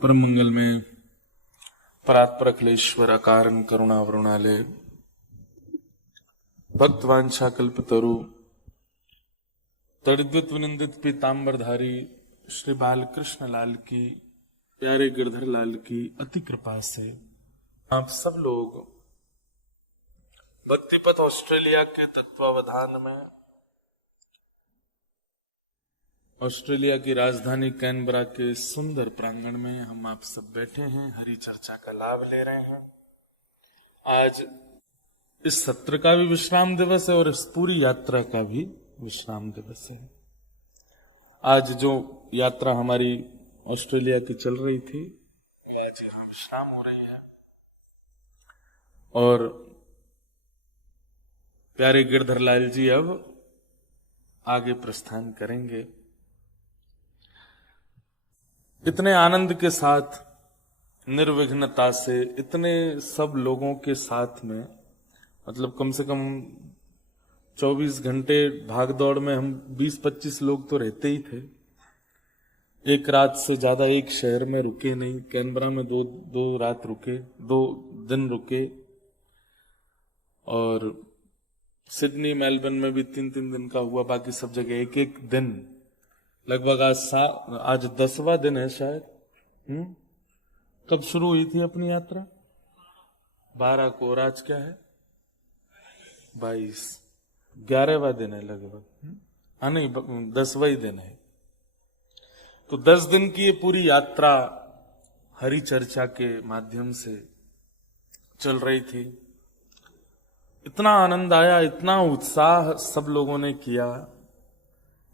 परम मंगल में परात्पर अखिलेश्वर अकारण करुणा वरुणालय भक्तवांछा कल्पतरु तड़िद्वित विनिंदित पीतांबरधारी श्री बालकृष्ण लाल की प्यारे गिरधर लाल की अति कृपा से आप सब लोग भक्तिपथ ऑस्ट्रेलिया के तत्वावधान में ऑस्ट्रेलिया की राजधानी कैनबरा के सुंदर प्रांगण में हम आप सब बैठे हैं, हरि चर्चा का लाभ ले रहे हैं। आज इस सत्र का भी विश्राम दिवस है और इस पूरी यात्रा का भी विश्राम दिवस है। आज जो यात्रा हमारी ऑस्ट्रेलिया की चल रही थी, आज यहाँ विश्राम हो रही है और प्यारे गिरधर लाल जी अब आगे प्रस्थान करेंगे। इतने आनंद के साथ, निर्विघ्नता से, इतने सब लोगों के साथ में, मतलब कम से कम 24 घंटे भागदौड़ में हम 20-25 लोग तो रहते ही थे। एक रात से ज्यादा एक शहर में रुके नहीं। कैनबरा में दो रात रुके, 2 दिन रुके और सिडनी मेलबर्न में भी 3-3 दिन का हुआ। बाकी सब जगह एक एक दिन। लगभग आज 10वां दिन है शायद। कब शुरू हुई थी अपनी यात्रा? 12 को, और आज क्या है? 22। 11वां दिन है लगभग। हाँ नहीं, 10वां ही दिन है। तो 10 दिन की ये पूरी यात्रा हरि चर्चा के माध्यम से चल रही थी। इतना आनंद आया, इतना उत्साह सब लोगों ने किया।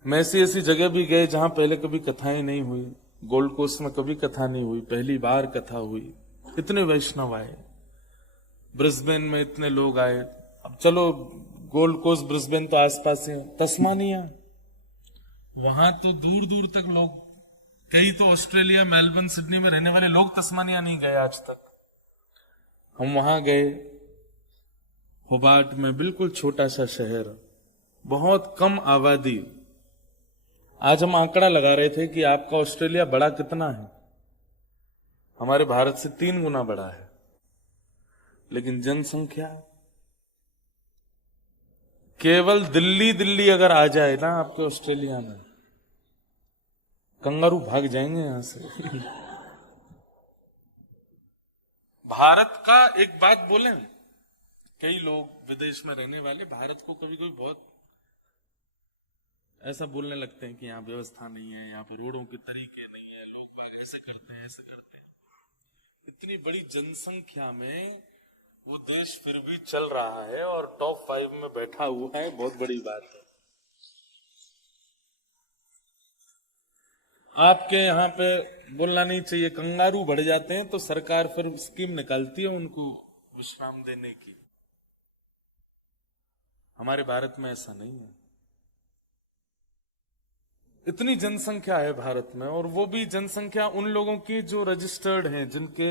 मैं ऐसी जगह भी गए जहां पहले कभी कथाएं नहीं हुई। गोल्ड कोस्ट में कभी कथा नहीं हुई, पहली बार कथा हुई। इतने वैष्णव आए। ब्रिस्बेन में इतने लोग आए। अब चलो, गोल्ड कोस्ट ब्रिस्बेन तो आसपास है। तस्मानिया, वहां तो दूर दूर तक लोग, कई तो ऑस्ट्रेलिया, मेलबर्न, सिडनी में रहने वाले लोग तस्मानिया नहीं गए आज तक। हम वहां गए। होबार्ट में, बिल्कुल छोटा सा शहर, बहुत कम आबादी। आज हम आंकड़ा लगा रहे थे कि आपका ऑस्ट्रेलिया बड़ा कितना है। हमारे भारत से 3 गुना बड़ा है, लेकिन जनसंख्या केवल दिल्ली अगर आ जाए ना आपके ऑस्ट्रेलिया में, कंगारू भाग जाएंगे यहां से। भारत का एक बात बोलें, कई लोग विदेश में रहने वाले भारत को कभी कभी बहुत ऐसा बोलने लगते हैं कि यहाँ व्यवस्था नहीं है, यहाँ पर रोडों के तरीके नहीं है, लोग बाग ऐसे करते हैं, ऐसे करते हैं। इतनी बड़ी जनसंख्या में वो देश फिर भी चल रहा है और टॉप 5 में बैठा हुआ है। बहुत बड़ी बात है। आपके यहाँ पे बोलना नहीं चाहिए, कंगारू बढ़ जाते हैं तो सरकार फिर स्कीम निकालती है उनको विश्राम देने की। हमारे भारत में ऐसा नहीं है। इतनी जनसंख्या है भारत में, और वो भी जनसंख्या उन लोगों की जो रजिस्टर्ड हैं, जिनके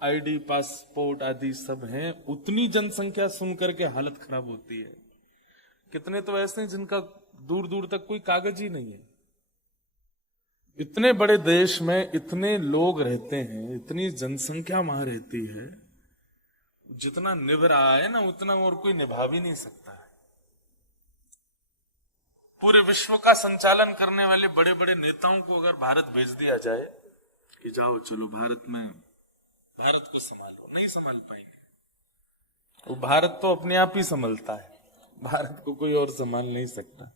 आईडी, पासपोर्ट आदि सब हैं। उतनी जनसंख्या सुनकर के हालत खराब होती है। कितने तो ऐसे हैं जिनका दूर दूर तक कोई कागज ही नहीं है। इतने बड़े देश में इतने लोग रहते हैं, इतनी जनसंख्या वहां रहती है। जितना निभ रहा है ना, उतना और कोई निभा भी नहीं सकता है। पूरे विश्व का संचालन करने वाले बड़े बड़े नेताओं को अगर भारत भेज दिया जाए कि जाओ चलो भारत में, भारत को संभालो, नहीं संभाल पाएंगे। वो भारत तो अपने आप ही संभलता है। भारत को कोई और संभाल नहीं सकता।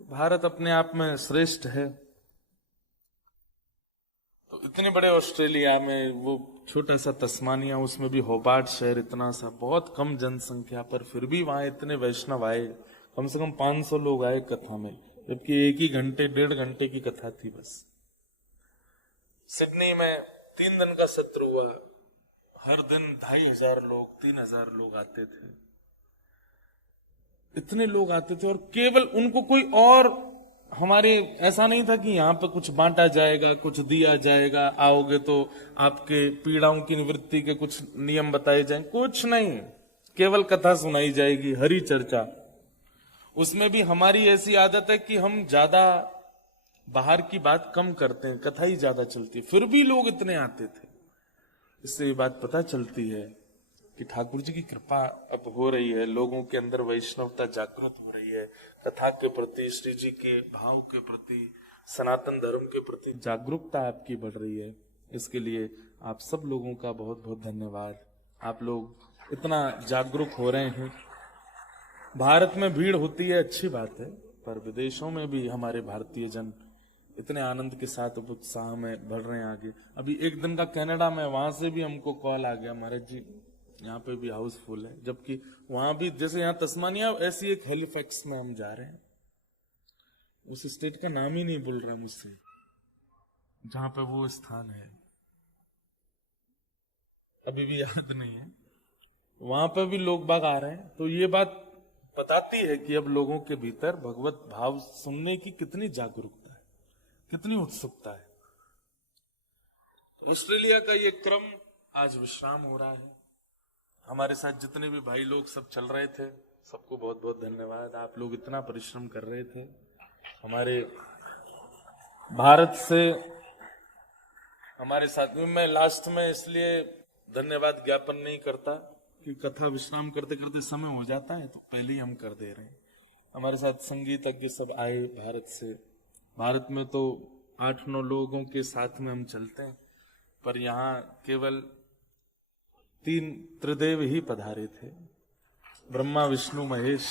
भारत अपने आप में श्रेष्ठ है। तो इतने बड़े ऑस्ट्रेलिया में वो छोटा सा तस्मानिया, उसमें भी होबार्ट शहर इतना सा, बहुत कम जनसंख्या पर फिर भी वहां इतने वैष्णव आए। कम से कम 500 लोग आए कथा में, जबकि 1.5 घंटे की कथा थी बस। सिडनी में 3 दिन का सत्र हुआ। हर दिन 2500 लोग, 3000 लोग आते थे। इतने लोग आते थे और केवल उनको कोई और, हमारे ऐसा नहीं था कि यहाँ पे कुछ बांटा जाएगा, कुछ दिया जाएगा, आओगे तो आपके पीड़ाओं की निवृत्ति के कुछ नियम बताए जाएंगे, कुछ नहीं। केवल कथा सुनाई जाएगी, हरि चर्चा। उसमें भी हमारी ऐसी आदत है कि हम ज्यादा बाहर की बात कम करते हैं, कथा ही ज्यादा चलती है, फिर भी लोग इतने आते थे। इससे ये बात पता चलती है कि ठाकुर जी की कृपा अब हो रही है, लोगों के अंदर वैष्णवता जागृत हो रही है, कथा के प्रति, श्री जी के भाव के प्रति, सनातन धर्म के प्रति जागरूकता आपकी बढ़ रही है। इसके लिए आप सब लोगों का बहुत बहुत धन्यवाद। आप लोग इतना जागरूक हो रहे हैं। भारत में भीड़ होती है, अच्छी बात है, पर विदेशों में भी हमारे भारतीय जन इतने आनंद के साथ उत्साह में बढ़ रहे हैं आगे। अभी एक दिन का कनाडा में, वहां से भी हमको कॉल आ गया, महाराज जी यहाँ पे भी हाउसफुल है, जबकि वहां भी जैसे यहाँ तस्मानिया, ऐसी एक हैलिफैक्स में हम जा रहे हैं, उस स्टेट का नाम ही नहीं बोल रहा मुझसे, जहां पे वो स्थान है, अभी भी याद नहीं है, वहां पे भी लोग बाग आ रहे हैं। तो ये बात बताती है कि अब लोगों के भीतर भगवत भाव सुनने की कितनी जागरूकता है, कितनी उत्सुकता है। ऑस्ट्रेलिया का ये क्रम आज विश्राम हो रहा है। हमारे साथ जितने भी भाई लोग सब चल रहे थे, सबको बहुत बहुत धन्यवाद। आप लोग इतना परिश्रम कर रहे थे। हमारे भारत से हमारे साथ में, मैं लास्ट में इसलिए धन्यवाद ज्ञापन नहीं करता कि कथा विश्राम करते करते समय हो जाता है, तो पहले ही हम कर दे रहे हैं। हमारे साथ संगीतज्ञ सब आए भारत से। भारत में तो 8-9 लोगों के साथ में हम चलते हैं, पर यहाँ केवल 3 त्रिदेव ही पधारे थे, ब्रह्मा विष्णु महेश।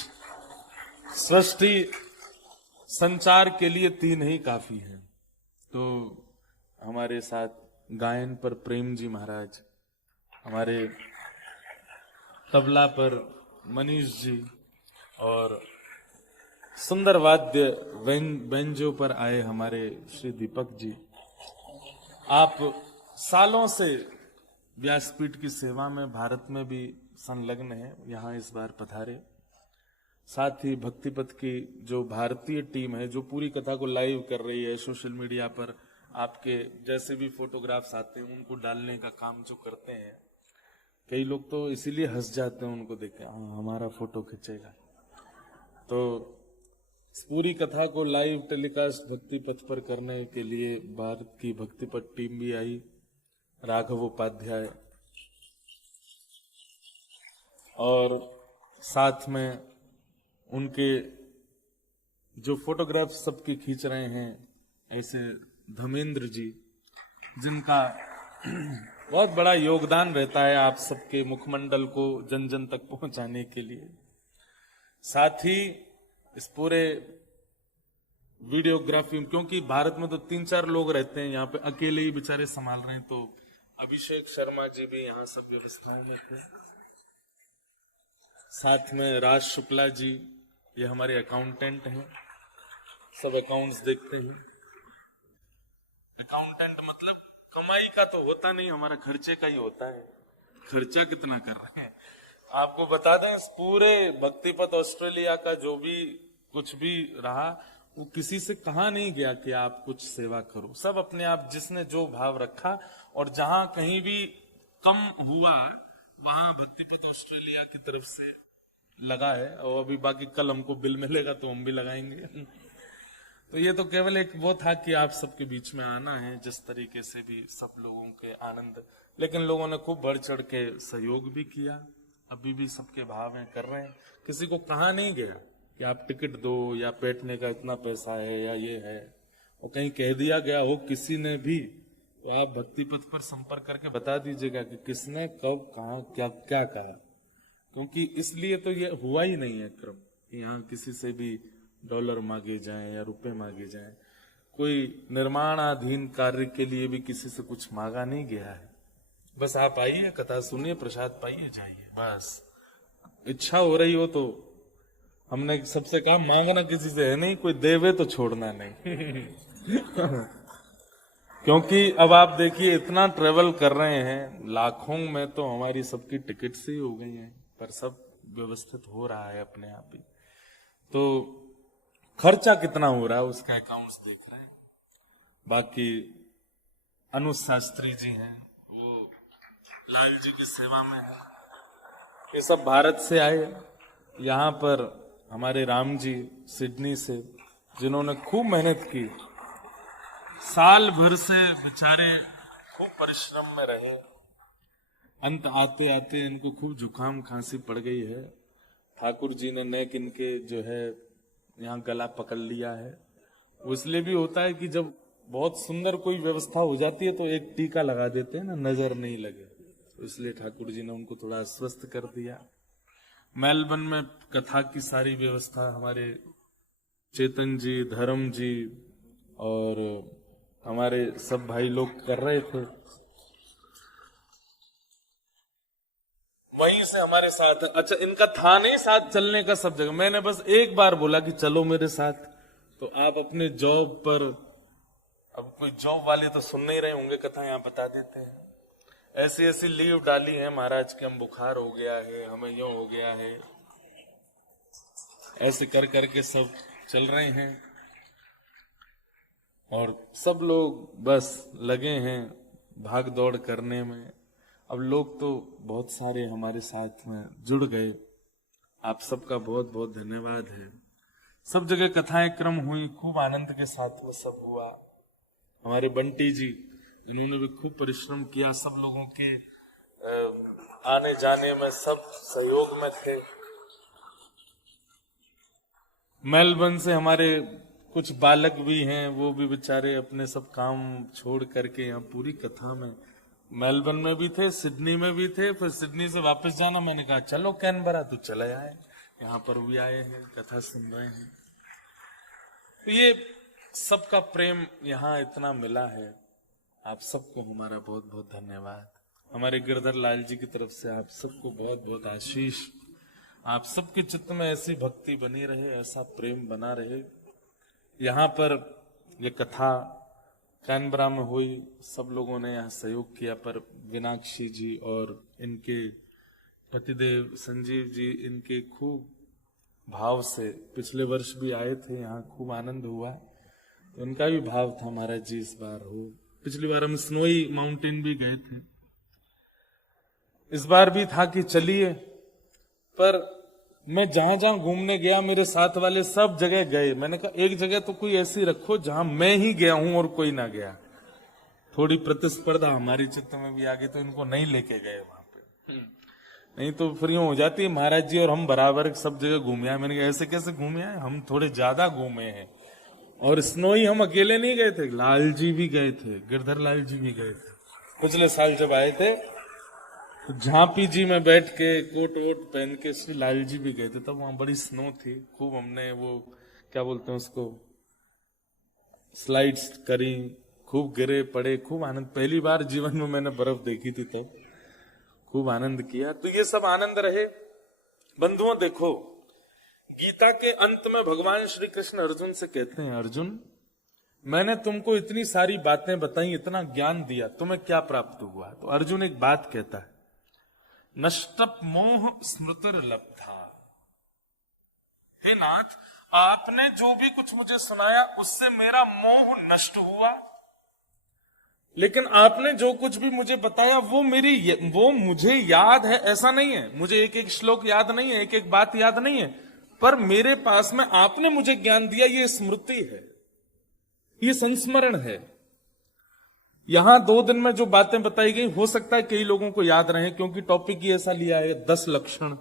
सृष्टि संचार के लिए 3 ही काफी हैं। तो हमारे साथ गायन पर प्रेम जी महाराज, हमारे तबला पर मनीष जी, और सुंदर वाद्य बेंजो पर आए हमारे श्री दीपक जी। आप सालों से व्यासपीठ की सेवा में भारत में भी संलग्न है, यहाँ इस बार पधारे। साथ ही भक्तिपथ की जो भारतीय टीम है, जो पूरी कथा को लाइव कर रही है, सोशल मीडिया पर आपके जैसे भी फोटोग्राफ्स आते हैं उनको डालने का काम जो करते हैं, कई लोग तो इसीलिए हंस जाते हैं उनको देख के, हाँ हमारा फोटो खींचेगा। तो इस पूरी कथा को लाइव टेलीकास्ट भक्तिपथ पर करने के लिए भारत की भक्तिपथ टीम भी आई, राघव उपाध्याय, और साथ में उनके जो फोटोग्राफ सबके खींच रहे हैं ऐसे धर्मेंद्र जी, जिनका बहुत बड़ा योगदान रहता है आप सबके मुखमंडल को जन जन तक पहुंचाने के लिए। साथ ही इस पूरे वीडियोग्राफी, क्योंकि भारत में तो 3-4 लोग रहते हैं, यहाँ पे अकेले ही बेचारे संभाल रहे हैं, तो अभिषेक शर्मा जी भी यहाँ सब व्यवस्थाओं में थे। साथ में राज शुक्ला जी, ये हमारे अकाउंटेंट हैं, सब अकाउंट्स देखते हैं। अकाउंटेंट मतलब कमाई का तो होता नहीं, हमारा खर्चे का ही होता है, खर्चा कितना कर रहे हैं। आपको बता दें, इस पूरे भक्तिपथ ऑस्ट्रेलिया का जो भी कुछ भी रहा, वो किसी से कहा नहीं गया कि आप कुछ सेवा करो, सब अपने आप जिसने जो भाव रखा, और जहां कहीं भी कम हुआ वहां भक्तिपथ ऑस्ट्रेलिया की तरफ से लगा है। और अभी बाकी कल हमको बिल मिलेगा तो हम भी लगाएंगे। तो ये तो केवल एक वो था कि आप सबके बीच में आना है, जिस तरीके से भी सब लोगों के आनंद, लेकिन लोगों ने खूब बढ़ चढ़ के सहयोग भी किया, अभी भी सबके भाव हैं, कर रहे हैं। किसी को कहा नहीं गया कि आप टिकट दो या बैठने का इतना पैसा है या ये है, और कहीं कह दिया गया हो किसी ने भी, तो आप भक्तिपथ पर संपर्क करके बता दीजिएगा कि किसने कब कहा क्या क्या कहा। क्योंकि इसलिए तो ये हुआ ही नहीं है क्रम कि यहाँ किसी से भी डॉलर मांगे जाएं या रुपए मांगे जाएं। कोई निर्माणाधीन कार्य के लिए भी किसी से कुछ मांगा नहीं गया है। बस आप आइए, कथा सुनिए, प्रसाद पाइए, जाइए, बस। इच्छा हो रही हो तो, हमने सबसे कहा मांगना किसी से है नहीं, कोई देवे तो छोड़ना नहीं। क्योंकि अब आप देखिए इतना ट्रेवल कर रहे हैं, लाखों में तो हमारी सबकी टिकट से ही हो गई हैं, पर सब व्यवस्थित हो रहा है अपने आप ही। तो खर्चा कितना हो रहा है उसका अकाउंट्स देख रहे हैं। बाकी अनुज शास्त्री जी हैं, वो लाल जी की सेवा में है, ये सब भारत से आए। यहाँ पर हमारे राम जी सिडनी से, जिन्होंने खूब मेहनत की, साल भर से बेचारे खूब परिश्रम में रहे, अंत आते आते इनको खूब जुकाम खांसी पड़ गई है। ठाकुर जी ने नेक इनके जो है यहाँ गला पकड़ लिया है। वो इसलिए भी होता है कि जब बहुत सुंदर कोई व्यवस्था हो जाती है तो एक टीका लगा देते हैं ना, नजर नहीं लगे, तो इसलिए ठाकुर जी ने उनको थोड़ा अस्वस्थ कर दिया। मेलबर्न में कथा की सारी व्यवस्था हमारे चेतन जी, धर्म जी और हमारे सब भाई लोग कर रहे थे। वहीं से हमारे साथ, अच्छा इनका था नहीं साथ चलने का सब जगह, मैंने बस एक बार बोला कि चलो मेरे साथ, तो आप अपने जॉब पर, अब कोई जॉब वाले तो सुन नहीं रहे होंगे कथा, यहाँ बता देते हैं। ऐसी ऐसी लीव डाली है महाराज के, हम बुखार हो गया है, हमें यूं हो गया है, ऐसे कर करके सब चल रहे हैं और सब लोग बस लगे हैं भाग दौड़ करने में। अब लोग तो बहुत सारे हमारे साथ में जुड़ गए, आप सबका बहुत बहुत धन्यवाद है। सब जगह कथाएं क्रम हुई, खूब आनंद के साथ वो सब हुआ। हमारे बंटी जी जिन्होंने भी खूब परिश्रम किया, सब लोगों के आने जाने में सब सहयोग में थे। मेलबर्न से हमारे कुछ बालक भी हैं, वो भी बेचारे अपने सब काम छोड़ करके यहाँ पूरी कथा में, मेलबर्न में भी थे, सिडनी में भी थे, फिर सिडनी से वापस जाना, मैंने कहा चलो कैनबरा, तो चले आए, यहाँ पर भी आए हैं, कथा सुन रहे हैं। तो ये सबका प्रेम यहाँ इतना मिला है, आप सबको हमारा बहुत बहुत धन्यवाद। हमारे गिरधर लाल जी की तरफ से आप सबको बहुत बहुत आशीष। आप सबके चित्त में ऐसी भक्ति बनी रहे, ऐसा प्रेम बना रहे। यहाँ पर ये कथा कैनबरा में हुई, सब लोगों ने यहाँ सहयोग किया, पर मीनाक्षी जी और इनके पतिदेव संजीव जी, इनके खूब भाव से पिछले वर्ष भी आए थे यहाँ, खूब आनंद हुआ, तो उनका भी भाव था महाराज जी इस बार हो। पिछली बार हम स्नोई माउंटेन भी गए थे, इस बार भी था कि चलिए, पर मैं जहां जहां घूमने गया मेरे साथ वाले सब जगह गए। मैंने कहा एक जगह तो कोई ऐसी रखो जहां मैं ही गया हूं और कोई ना गया। थोड़ी प्रतिस्पर्धा हमारी चित्त में भी आ गई, तो इनको नहीं लेके गए वहां पे, नहीं तो फिर यूं हो जाती है महाराज जी और हम बराबर सब जगह घूमे आए। मैंने कहा ऐसे कैसे घूमे आए, हम थोड़े ज्यादा घूमे हैं। और स्नोई हम अकेले नहीं गए थे, लाल जी भी गए थे, गिरधर लाल जी भी गए थे। पिछले साल जब आए थे तो झांपी जी में बैठ के कोट वोट पहन के श्री लाल जी भी गए थे, तब वहां बड़ी स्नो थी, खूब हमने वो क्या बोलते हैं उसको, स्लाइड्स करी, खूब गिरे पड़े, खूब आनंद, पहली बार जीवन में मैंने बर्फ देखी थी, तब खूब आनंद किया। तो ये सब आनंद रहे। बंधुओं देखो, गीता के अंत में भगवान श्री कृष्ण अर्जुन से कहते हैं, अर्जुन मैंने तुमको इतनी सारी बातें बताई, इतना ज्ञान दिया, तुम्हें क्या प्राप्त हुआ? तो अर्जुन एक बात कहता है, नष्टप मोह स्मृतिर लब्धा। हे नाथ, आपने जो भी कुछ मुझे सुनाया उससे मेरा मोह नष्ट हुआ, लेकिन आपने जो कुछ भी मुझे बताया वो मुझे याद है ऐसा नहीं है, मुझे एक एक श्लोक याद नहीं है, एक एक बात याद नहीं है, पर मेरे पास में आपने मुझे ज्ञान दिया, ये स्मृति है, ये संस्मरण है। यहां 2 दिन में जो बातें बताई गई हो सकता है कई लोगों को याद रहे, क्योंकि टॉपिक ही ऐसा लिया है 10 लक्षण।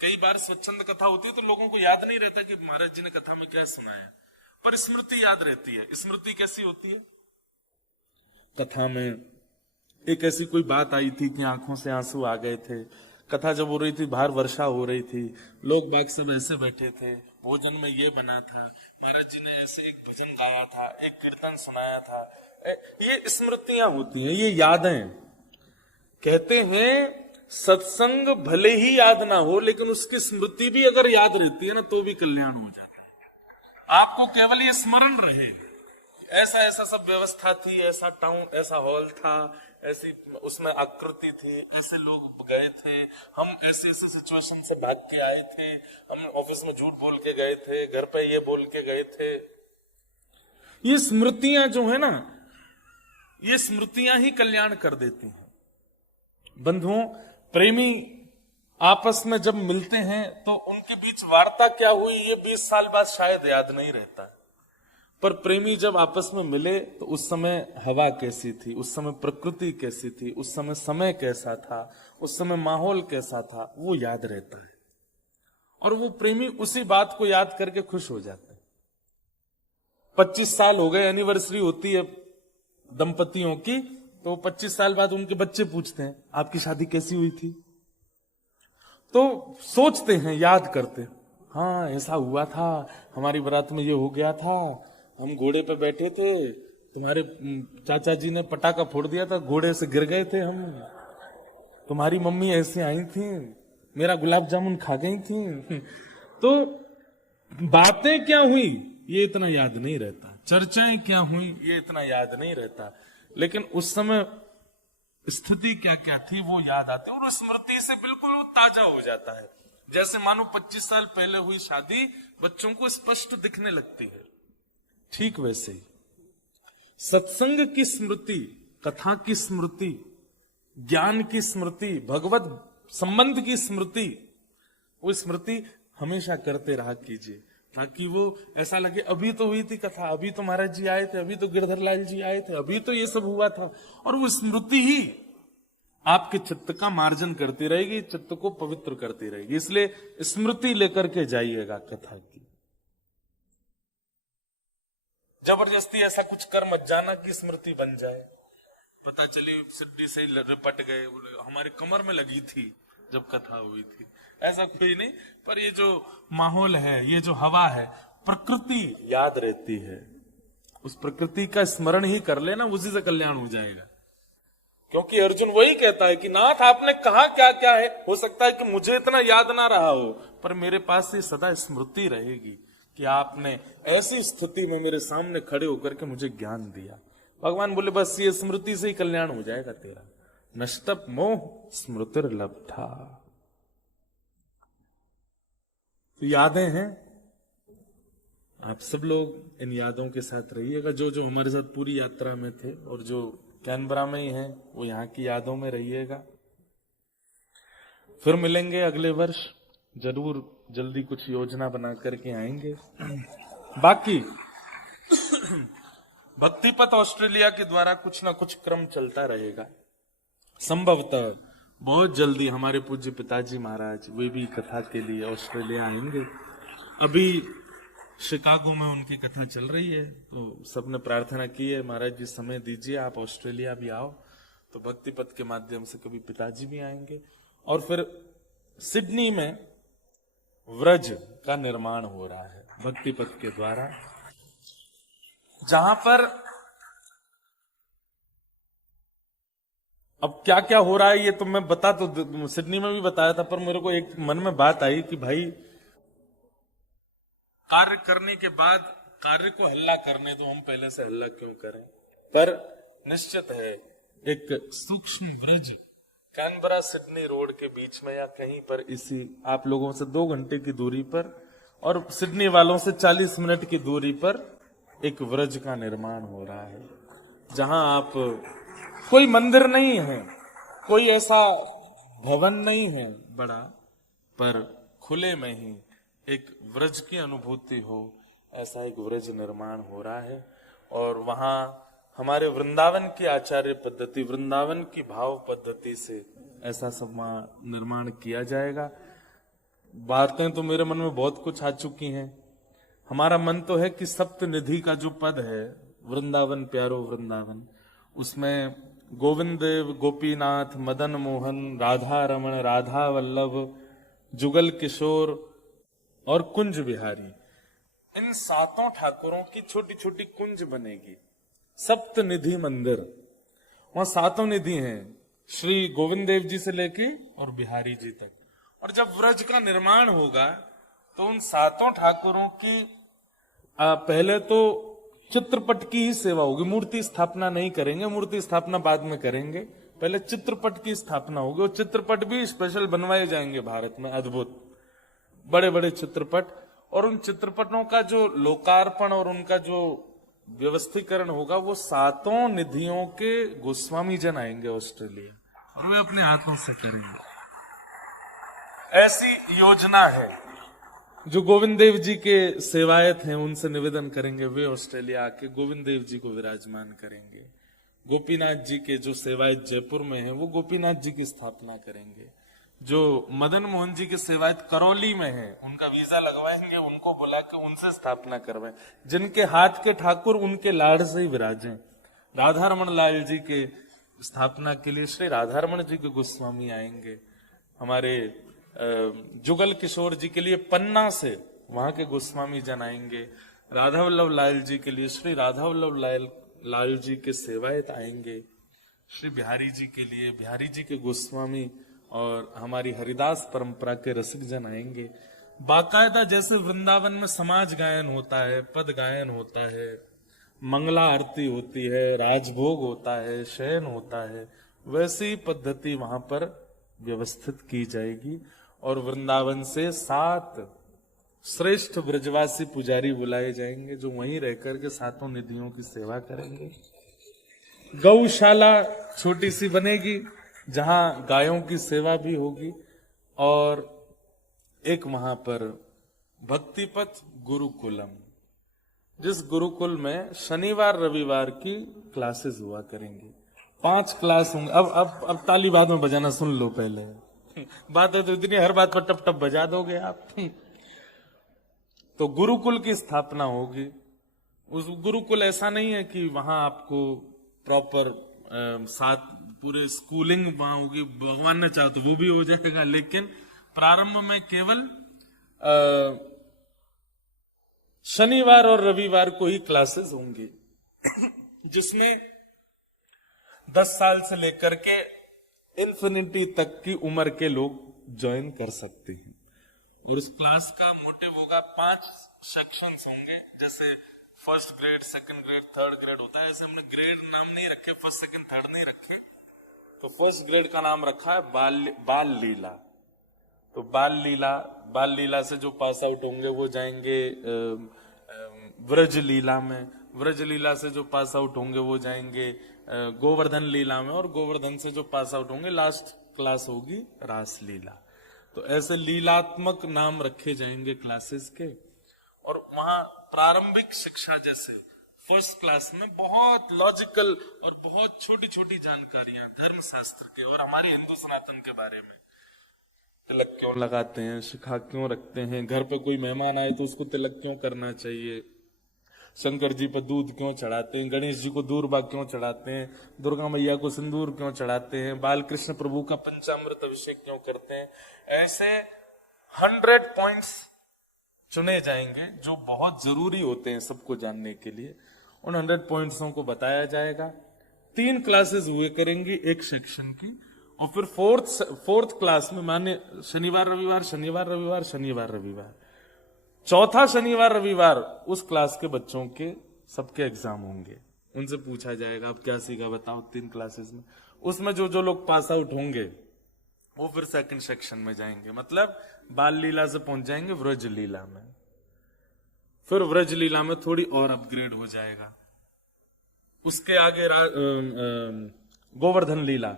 कई बार स्वच्छंद कथा होती है तो लोगों को याद नहीं रहता कि महाराज जी ने कथा में क्या सुनाया, पर स्मृति याद रहती है। स्मृति कैसी होती है? कथा में एक ऐसी कोई बात आई थी कि आंखों से आंसू आ गए थे, कथा जब हो रही थी बाहर वर्षा हो रही थी, लोग बाग सब ऐसे बैठे थे, भोजन में ये बना था, महाराज जी ने ऐसे एक भजन गाया था, एक कीर्तन सुनाया था। ये स्मृतियां होती हैं, ये यादें। कहते हैं सत्संग भले ही याद ना हो, लेकिन उसकी स्मृति भी अगर याद रहती है ना तो भी कल्याण हो जाता है। आपको केवल ये स्मरण रहे, ऐसा ऐसा सब व्यवस्था थी, ऐसा टाउन, ऐसा हॉल था, ऐसी उसमें आकृति थी, ऐसे लोग गए थे, हम ऐसे ऐसे सिचुएशन से भाग के आए थे, हम ऑफिस में झूठ बोल के गए थे, घर पे ये बोल के गए थे। ये स्मृतियां जो है ना, ये स्मृतियां ही कल्याण कर देती हैं। बंधुओं, प्रेमी आपस में जब मिलते हैं तो उनके बीच वार्ता क्या हुई ये 20 साल बाद शायद याद नहीं रहता, पर प्रेमी जब आपस में मिले तो उस समय हवा कैसी थी, उस समय प्रकृति कैसी थी, उस समय कैसा था, उस समय माहौल कैसा था, वो याद रहता है। और वो प्रेमी उसी बात को याद करके खुश हो जाते हैं। 25 साल हो गए, एनिवर्सरी होती है दंपतियों की, तो 25 साल बाद उनके बच्चे पूछते हैं आपकी शादी कैसी हुई थी, तो सोचते हैं, याद करते हैं, हाँ ऐसा हुआ था, हमारी बारात में ये हो गया था, हम घोड़े पे बैठे थे, तुम्हारे चाचा जी ने पटाखा फोड़ दिया था, घोड़े से गिर गए थे हम, तुम्हारी मम्मी ऐसे आई थी, मेरा गुलाब जामुन खा गई थी। तो बातें क्या हुई ये इतना याद नहीं रहता, चर्चाएं क्या हुई ये इतना याद नहीं रहता, लेकिन उस समय स्थिति क्या क्या थी वो याद आती है और स्मृति से बिल्कुल वो ताजा हो जाता है। जैसे मानो 25 साल पहले हुई शादी बच्चों को स्पष्ट दिखने लगती है, ठीक वैसे ही सत्संग की स्मृति, कथा की स्मृति, ज्ञान की स्मृति, भगवत संबंध की स्मृति, वो स्मृति हमेशा करते रहा कीजिए, ताकि वो ऐसा लगे अभी तो हुई थी कथा, अभी तो महाराज जी आए थे, अभी तो गिरधर लाल जी आए थे, अभी तो ये सब हुआ था। और वो स्मृति ही आपके चित्त का मार्जन करती रहेगी, चित्त को पवित्र करती रहेगी। इसलिए स्मृति लेकर के जाइएगा कथा की। जबरदस्ती ऐसा कुछ कर मत जाना कि स्मृति बन जाए, पता चली सिद्धि से रिपट गए, हमारे कमर में लगी थी जब कथा हुई थी, ऐसा कोई नहीं। पर ये जो माहौल है, ये जो हवा है, प्रकृति याद रहती है, उस प्रकृति का स्मरण ही कर लेना, उसी से कल्याण हो जाएगा। क्योंकि अर्जुन वही कहता है कि नाथ आपने कहा क्या क्या है, हो सकता है कि मुझे इतना याद ना रहा हो, पर मेरे पास से सदा स्मृति रहेगी कि आपने ऐसी स्थिति में मेरे सामने खड़े होकर के मुझे ज्ञान दिया। भगवान बोले बस ये स्मृति से ही कल्याण हो जाएगा तेरा। नष्टप मोह स्मृतिर्लब्धा। तो यादें हैं, आप सब लोग इन यादों के साथ रहिएगा। जो जो हमारे साथ पूरी यात्रा में थे और जो कैनबरा में ही हैं, वो यहाँ की यादों में रहिएगा। फिर मिलेंगे अगले वर्ष, जरूर जल्दी कुछ योजना बना करके आएंगे। बाकी भक्तिपथ ऑस्ट्रेलिया के द्वारा कुछ ना कुछ क्रम चलता रहेगा। संभवतः बहुत जल्दी हमारे पूज्य पिताजी महाराज वे भी कथा के लिए ऑस्ट्रेलिया आएंगे। अभी शिकागो में उनकी कथा चल रही है, तो सबने प्रार्थना की है महाराज जी समय दीजिए, आप ऑस्ट्रेलिया भी आओ। तो भक्तिपथ के माध्यम से कभी पिताजी भी आएंगे। और फिर सिडनी में व्रज का निर्माण हो रहा है भक्तिपथ के द्वारा, जहां पर अब क्या क्या हो रहा है ये तो मैं बता, तो सिडनी में भी बताया था, पर मेरे को एक मन में बात आई कि भाई कार्य करने के बाद कार्य को हल्ला करने दो, हम पहले से हल्ला क्यों करें। पर निश्चित है एक सूक्ष्म व्रज कैनबरा सिडनी रोड के बीच में या कहीं पर, इसी आप लोगों से 2 घंटे की दूरी पर और सिडनी वालों से 40 मिनट की दूरी पर एक व्रज का निर्माण हो रहा है, जहां आप, कोई मंदिर नहीं है, कोई ऐसा भवन नहीं है बड़ा, पर खुले में ही एक व्रज की अनुभूति हो, ऐसा एक व्रज निर्माण हो रहा है। और वहां हमारे वृंदावन की आचार्य पद्धति, वृंदावन की भाव पद्धति से ऐसा सब निर्माण किया जाएगा। बातें तो मेरे मन में बहुत कुछ आ चुकी हैं। हमारा मन तो है कि सप्तनिधि का जो पद है, वृंदावन प्यारो वृंदावन, उसमें गोविंद देव, गोपीनाथ, मदन मोहन, राधा रमण, राधा वल्लभ, जुगल किशोर और कुंज बिहारी, इन 7 ठाकुरों की छोटी छोटी कुंज बनेगी। सप्तनिधि मंदिर, वहां 7 निधि हैं, श्री गोविंद देव जी से लेके और बिहारी जी तक। और जब व्रज का निर्माण होगा तो उन 7 ठाकुरों की पहले तो चित्रपट की ही सेवा होगी, मूर्ति स्थापना नहीं करेंगे, मूर्ति स्थापना बाद में करेंगे, पहले चित्रपट की स्थापना होगी। और चित्रपट भी स्पेशल बनवाए जाएंगे भारत में, अद्भुत बड़े बड़े चित्रपट। और उन चित्रपटों का जो लोकार्पण और उनका जो व्यवस्थीकरण होगा, वो 7 निधियों के गोस्वामी जन आएंगे ऑस्ट्रेलिया और वे अपने हाथों से करेंगे। ऐसी योजना है। जो गोविंद देव जी के सेवायत हैं उनसे निवेदन करेंगे, वे ऑस्ट्रेलिया आके गोविंद देव जी को विराजमान करेंगे। गोपीनाथ जी के जो सेवायत जयपुर में है वो गोपीनाथ जी की स्थापना करेंगे। जो मदन मोहन जी के सेवायत करौली में है उनका वीजा लगवाएंगे, उनको बुला के उनसे स्थापना करवाएं। जिनके हाथ के ठाकुर उनके लाड़ से ही विराजें। राधारमण लाल जी के स्थापना के लिए श्री राधारमण जी के गोस्वामी आएंगे। हमारे जुगल किशोर जी के लिए पन्ना से वहां के गोस्वामी जन आएंगे। राधा वल्लभ लाल जी के लिए श्री राधा वल्लभ लाल जी के सेवायत आएंगे। श्री बिहारी जी के लिए बिहारी जी के गोस्वामी और हमारी हरिदास परंपरा के रसिक जन आएंगे। बाकायदा जैसे वृंदावन में समाज गायन होता है, पद गायन होता है, मंगला आरती होती है, राजभोग होता है, शयन होता है, वैसी पद्धति वहां पर व्यवस्थित की जाएगी। और वृंदावन से 7 श्रेष्ठ ब्रजवासी पुजारी बुलाए जाएंगे जो वहीं रहकर के 7 निधियों की सेवा करेंगे। गौशाला छोटी सी बनेगी जहां गायों की सेवा भी होगी। और एक वहां पर भक्तिपथ गुरुकुलम, जिस गुरुकुल में शनिवार रविवार की क्लासेस हुआ करेंगी। 5 क्लास होंगे। अब ताली बाद में बजाना सुन लो पहले। बात है तो इतनी, हर बात पर टप टप बजा दोगे आप। तो गुरुकुल की स्थापना होगी। उस गुरुकुल ऐसा नहीं है कि वहां आपको प्रॉपर साथ पूरे स्कूलिंग वहां होगी, भगवान ने चाहा तो वो भी हो जाएगा, लेकिन प्रारंभ में केवल शनिवार और रविवार को ही क्लासेस होंगी, जिसमें 10 साल से लेकर के इन्फिनिटी तक की उम्र के लोग ज्वाइन कर सकते हैं। और इस क्लास का मोटिव होगा, 5 सेक्शंस होंगे। जैसे first grade, second grade, third grade होता है, ऐसे हमने ग्रेड नाम नहीं रखे, फर्स्ट सेकंड थर्ड नहीं रखे। तो फर्स्ट ग्रेड का नाम रखा है बाल लीला। तो बाल लीला से जो पास आउट होंगे वो जाएंगे व्रज लीला में। व्रज लीला से जो पास आउट होंगे वो जाएंगे गोवर्धन लीला में। और गोवर्धन से जो पास आउट होंगे लास्ट क्लास होगी रास लीला। तो ऐसे लीलात्मक नाम रखे जाएंगे क्लासेस के। और वहां प्रारंभिक शिक्षा जैसे फर्स्ट क्लास में बहुत लॉजिकल और बहुत छोटी छोटी जानकारियां धर्म शास्त्र के और हमारे हिंदू सनातन के बारे में। तिलक क्यों लगाते हैं, शिखा क्यों रखते हैं, घर पे कोई मेहमान आए तो उसको तिलक क्यों करना चाहिए, शंकर जी पर दूध क्यों चढ़ाते हैं, गणेश जी को दूर्बा क्यों चढ़ाते हैं, दुर्गा मैया को सिंदूर क्यों चढ़ाते हैं, बाल कृष्ण प्रभु का पंचामृत अभिषेक क्यों करते हैं। ऐसे 100 पॉइंट्स चुने जाएंगे जो बहुत जरूरी होते हैं सबको जानने के लिए। उन 100 पॉइंट्सों को बताया जाएगा। 3 क्लासेस हुए करेंगी एक सेक्शन की। और फिर फोर्थ क्लास में माने शनिवार रविवार, शनिवार रविवार, शनिवार रविवार, चौथा शनिवार रविवार उस क्लास के बच्चों के सबके एग्जाम होंगे। उनसे पूछा जाएगा आप क्या सीखा बताओ 3 क्लासेस में। उसमें जो जो लोग पास आउट होंगे वो फिर सेकंड सेक्शन में जाएंगे, मतलब बाल लीला से पहुंच जाएंगे व्रज लीला में। फिर व्रज लीला में थोड़ी और अपग्रेड हो जाएगा। उसके आगे गोवर्धन लीला।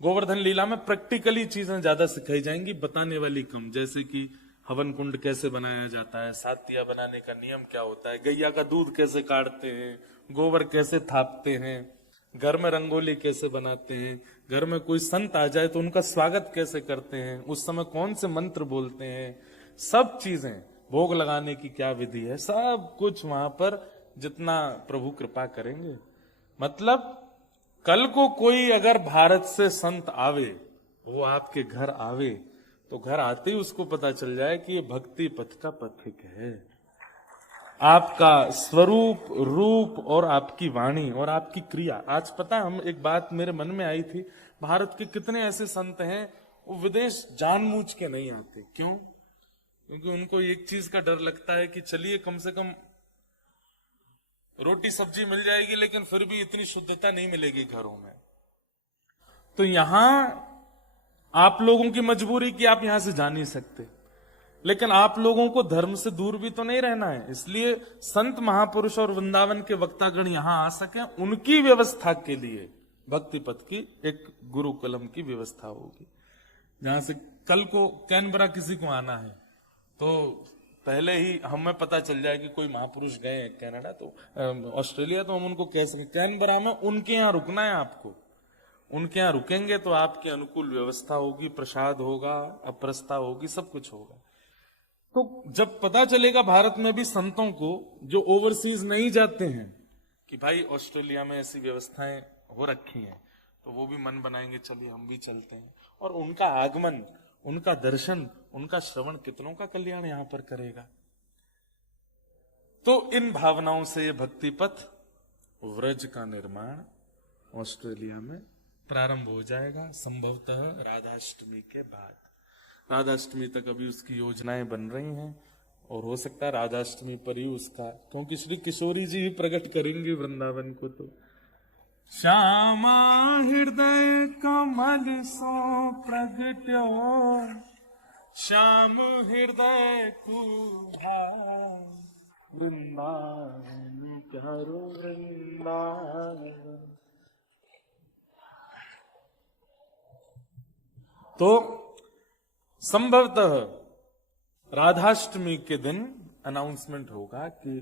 गोवर्धन लीला में प्रैक्टिकली चीजें ज्यादा सिखाई जाएंगी, बताने वाली कम। जैसे कि हवन कुंड कैसे बनाया जाता है, सातिया बनाने का नियम क्या होता है, गैया का दूध कैसे काढ़ते हैं, गोबर कैसे थापते हैं, घर में रंगोली कैसे बनाते हैं, घर में कोई संत आ जाए तो उनका स्वागत कैसे करते हैं, उस समय कौन से मंत्र बोलते हैं, सब चीजें, भोग लगाने की क्या विधि है, सब कुछ वहां पर जितना प्रभु कृपा करेंगे। मतलब कल को कोई अगर भारत से संत आवे, वो आपके घर आवे, तो घर आते ही उसको पता चल जाए कि ये भक्ति पथ का पथिक है। आपका स्वरूप, रूप और आपकी वाणी और आपकी क्रिया। आज पता है, हम एक बात मेरे मन में आई थी, भारत के कितने ऐसे संत हैं वो विदेश जानबूझ के नहीं आते। क्यों? क्योंकि उनको एक चीज का डर लगता है कि चलिए कम से कम रोटी सब्जी मिल जाएगी, लेकिन फिर भी इतनी शुद्धता नहीं मिलेगी घरों में। तो यहां आप लोगों की मजबूरी कि आप यहां से जा नहीं सकते, लेकिन आप लोगों को धर्म से दूर भी तो नहीं रहना है। इसलिए संत महापुरुष और वृंदावन के वक्तागण यहां आ सके, उनकी व्यवस्था के लिए भक्ति पथ की एक गुरुकुलम की व्यवस्था होगी। जहां से कल को कैनबरा किसी को आना है तो पहले ही हमें पता चल जाए कि कोई महापुरुष गए हैं कनाडा तो ऑस्ट्रेलिया, तो हम उनको कह सकें कैनबरा में उनके यहाँ रुकना है आपको, उनके यहाँ रुकेंगे तो आपके अनुकूल व्यवस्था होगी, प्रसाद होगा, अप्रस्था होगी, सब कुछ होगा। तो जब पता चलेगा भारत में भी संतों को जो ओवरसीज नहीं जाते हैं कि भाई ऑस्ट्रेलिया में ऐसी व्यवस्थाएं हो रखी हैं, तो वो भी मन बनाएंगे चलिए हम भी चलते हैं, और उनका आगमन, उनका दर्शन, उनका श्रवण कितनों का कल्याण यहां पर करेगा। तो इन भावनाओं से ये भक्ति पथ व्रज का निर्माण ऑस्ट्रेलिया में प्रारंभ हो जाएगा, संभवतः राधाष्टमी के बाद। राधाष्टमी तक अभी उसकी योजनाएं बन रही हैं, और हो सकता है राधाष्टमी पर ही उसका, क्योंकि श्री किशोरी जी भी प्रकट करेंगे वृंदावन को। तो श्यामा हृदय कमल सो प्रगट्यो, श्याम हृदय कुहा वृंदावन प्यारो वृंदावन। तो संभवतः राधाष्टमी के दिन अनाउंसमेंट होगा कि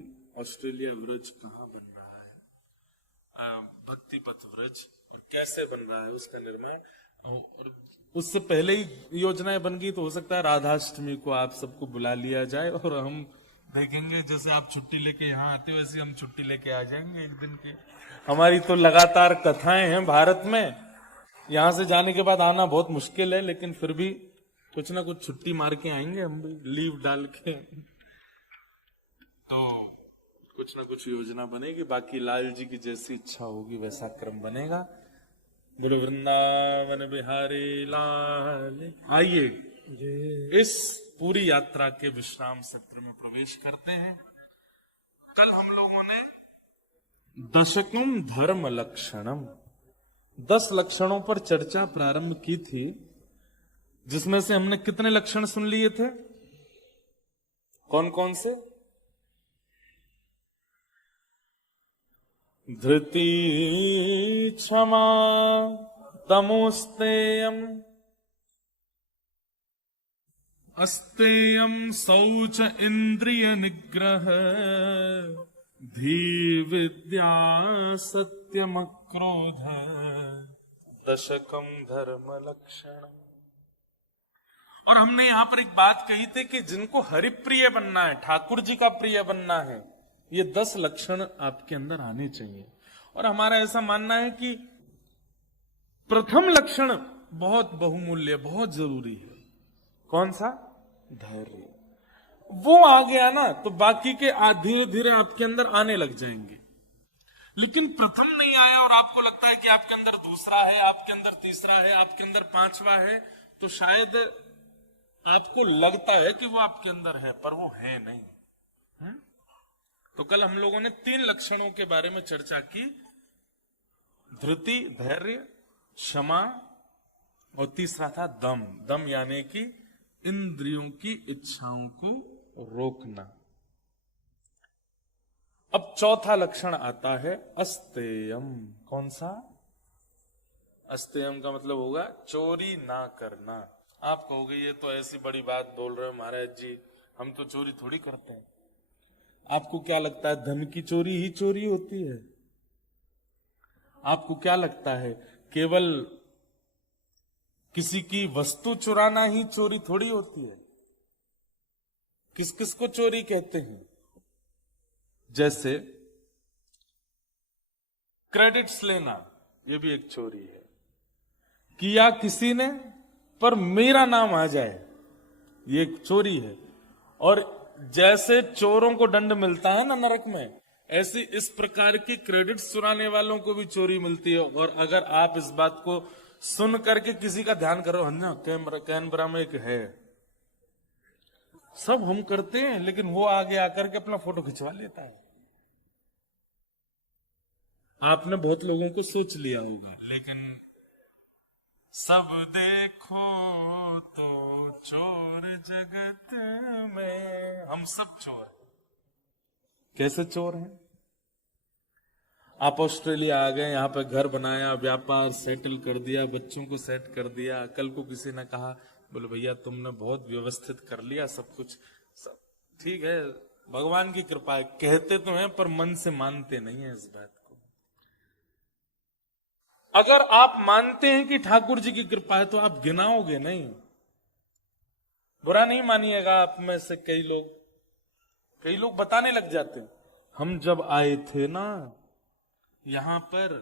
ऑस्ट्रेलिया व्रज कहां बन रहा है, भक्ति पथ व्रज, और कैसे बन रहा है उसका निर्माण। और उससे पहले ही योजनाएं बन गई तो हो सकता है राधाष्टमी को आप सबको बुला लिया जाए, और हम देखेंगे जैसे आप छुट्टी लेके यहाँ आते हो वैसे हम छुट्टी लेके आ जाएंगे एक दिन की। हमारी तो लगातार कथाएं हैं भारत में, यहां से जाने के बाद आना बहुत मुश्किल है, लेकिन फिर भी कुछ ना कुछ छुट्टी मार के आएंगे हम भी, लीव डाल के। तो कुछ ना कुछ योजना बनेगी, बाकी लाल जी की जैसी इच्छा होगी वैसा क्रम बनेगा। बोलो वृंदावन बिहारी लाल। आइए इस पूरी यात्रा के विश्राम सत्र में प्रवेश करते हैं। कल हम लोगों ने दशकम धर्म लक्षणम, 10 लक्षणों पर चर्चा प्रारंभ की थी, जिसमें से हमने कितने लक्षण सुन लिए थे? कौन कौन से? धृति, क्षमा, तमोस्तेयम, अस्तेयम, शौच, इंद्रिय निग्रह, धी विद्या, सत्यम, क्रोध, दशकम धर्म लक्षणम। और हमने यहां पर एक बात कही थी कि जिनको हरिप्रिय बनना है, ठाकुर जी का प्रिय बनना है, ये 10 लक्षण आपके अंदर आने चाहिए। और हमारा ऐसा मानना है कि प्रथम लक्षण बहुत बहुमूल्य, बहुत जरूरी है। कौन सा? धैर्य। वो आ गया ना तो बाकी के धीरे धीरे आपके अंदर आने लग जाएंगे। लेकिन प्रथम नहीं आया और आपको लगता है कि आपके अंदर दूसरा है, आपके अंदर तीसरा है, आपके अंदर पांचवा है, तो शायद आपको लगता है कि वो आपके अंदर है, पर वो है नहीं है? तो कल हम लोगों ने 3 लक्षणों के बारे में चर्चा की, धृति, धैर्य, क्षमा, और तीसरा था दम। दम यानी कि इंद्रियों की इच्छाओं को रोकना। अब चौथा लक्षण आता है अस्तेयम। कौन सा? अस्तेयम का मतलब होगा चोरी ना करना। आप कहोगे ये तो ऐसी बड़ी बात बोल रहे हो महाराज जी, हम तो चोरी थोड़ी करते हैं। आपको क्या लगता है धन की चोरी ही चोरी होती है? आपको क्या लगता है केवल किसी की वस्तु चुराना ही चोरी थोड़ी होती है? किस किस को चोरी कहते हैं? जैसे क्रेडिट्स लेना, ये भी एक चोरी है। किया किसी ने पर मेरा नाम आ जाए, ये एक चोरी है। और जैसे चोरों को दंड मिलता है ना नरक में, ऐसी इस प्रकार की क्रेडिट्स चुराने वालों को भी चोरी मिलती है। और अगर आप इस बात को सुन करके किसी का ध्यान करो, ना कैनबरा में एक है, सब हम करते हैं, लेकिन वो आगे आकर के अपना फोटो खिंचवा लेता है। आपने बहुत लोगों को सोच लिया होगा, लेकिन सब देखो तो चोर जगत में, हम सब चोर हैं। कैसे चोर हैं? आप ऑस्ट्रेलिया आ गए, यहां पे घर बनाया, व्यापार सेटल कर दिया, बच्चों को सेट कर दिया। कल को किसी ने कहा, बोले भैया तुमने बहुत व्यवस्थित कर लिया सब कुछ, ठीक है, भगवान की कृपा है, कहते तो हैं पर मन से मानते नहीं है इस बात को। अगर आप मानते हैं कि ठाकुर जी की कृपा है तो आप गिनाओगे नहीं। बुरा नहीं मानिएगा, आप में से कई लोग बताने लग जाते हैं, हम जब आए थे ना यहां पर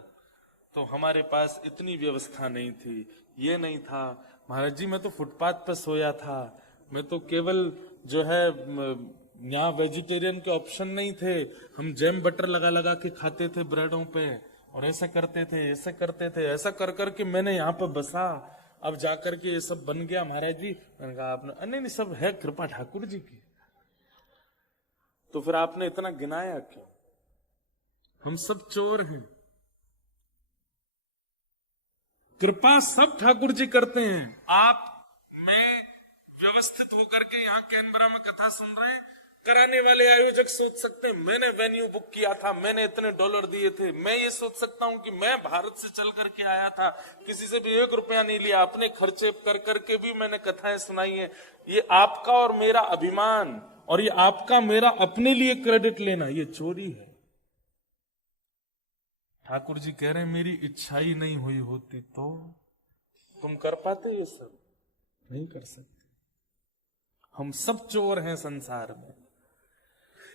तो हमारे पास इतनी व्यवस्था नहीं थी, ये नहीं था महाराज जी, मैं तो फुटपाथ पर सोया था, मैं तो केवल जो है यहाँ वेजिटेरियन के ऑप्शन नहीं थे, हम जैम बटर लगा लगा के खाते थे ब्रेडों पे, और ऐसा करते थे ऐसा करते थे, ऐसा कर करके मैंने यहाँ पर बसा, अब जाकर के ये सब बन गया महाराज जी। मैंने कहा आपने, नहीं सब है कृपा ठाकुर जी की। तो फिर आपने इतना गिनाया क्यों? हम सब चोर हैं, कृपा सब ठाकुर जी करते हैं। आप मैं व्यवस्थित होकर के यहाँ कैनबरा में कथा सुन रहे हैं, कराने वाले आयोजक सोच सकते हैं मैंने वेन्यू बुक किया था, मैंने इतने डॉलर दिए थे, मैं ये सोच सकता हूं कि मैं भारत से चल करके आया था, किसी से भी 1 रुपया नहीं लिया, अपने खर्चे कर करके भी मैंने कथाएं सुनाई है। ये आपका और मेरा अभिमान और ये आपका मेरा अपने लिए क्रेडिट लेना, ये चोरी है। ठाकुर जी कह रहे हैं मेरी इच्छा ही नहीं हुई होती तो तुम कर पाते, ये सब नहीं कर सकते। हम सब चोर हैं संसार में।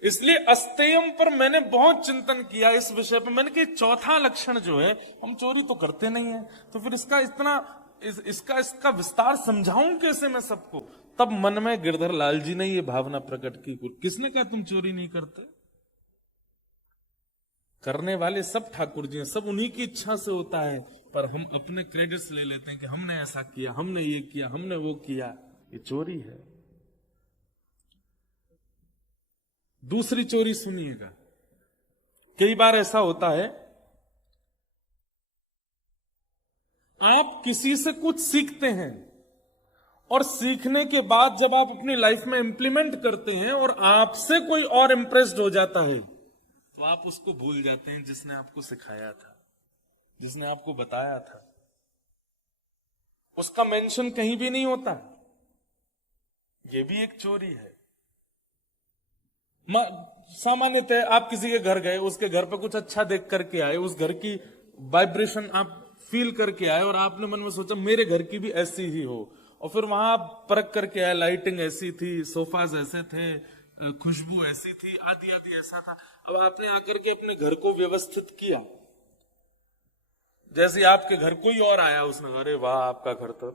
इसलिए अस्तेयम पर मैंने बहुत चिंतन किया इस विषय पर। मैंने कहा चौथा लक्षण जो है, हम चोरी तो करते नहीं है, तो फिर इसका विस्तार समझाऊं कैसे मैं सबको? तब मन में गिरधर लाल जी ने ये भावना प्रकट की, किसने कहा तुम चोरी नहीं करते? करने वाले सब ठाकुर जी हैं, सब उन्हीं की इच्छा से होता है, पर हम अपने क्रेडिट्स ले लेते हैं कि हमने ऐसा किया, हमने ये किया, हमने वो किया। ये चोरी है। दूसरी चोरी सुनिएगा, कई बार ऐसा होता है आप किसी से कुछ सीखते हैं और सीखने के बाद जब आप अपनी लाइफ में इंप्लीमेंट करते हैं और आपसे कोई और इंप्रेस्ड हो जाता है तो आप उसको भूल जाते हैं जिसने आपको सिखाया था, जिसने आपको बताया था। उसका मेंशन कहीं भी नहीं होता। यह भी एक चोरी है। सामान्यतः आप किसी के घर गए, उसके घर पे कुछ अच्छा देख करके आए, उस घर की वाइब्रेशन आप फील करके आए और आपने मन में सोचा मेरे घर की भी ऐसी ही हो, और फिर वहां आप परख करके आए, लाइटिंग ऐसी थी, सोफाज ऐसे थे, खुशबू ऐसी थी, आदि आदि ऐसा था। अब आपने आकर के अपने घर को व्यवस्थित किया। जैसे आपके घर कोई और आया, उसने अरे वाह आपका घर तो,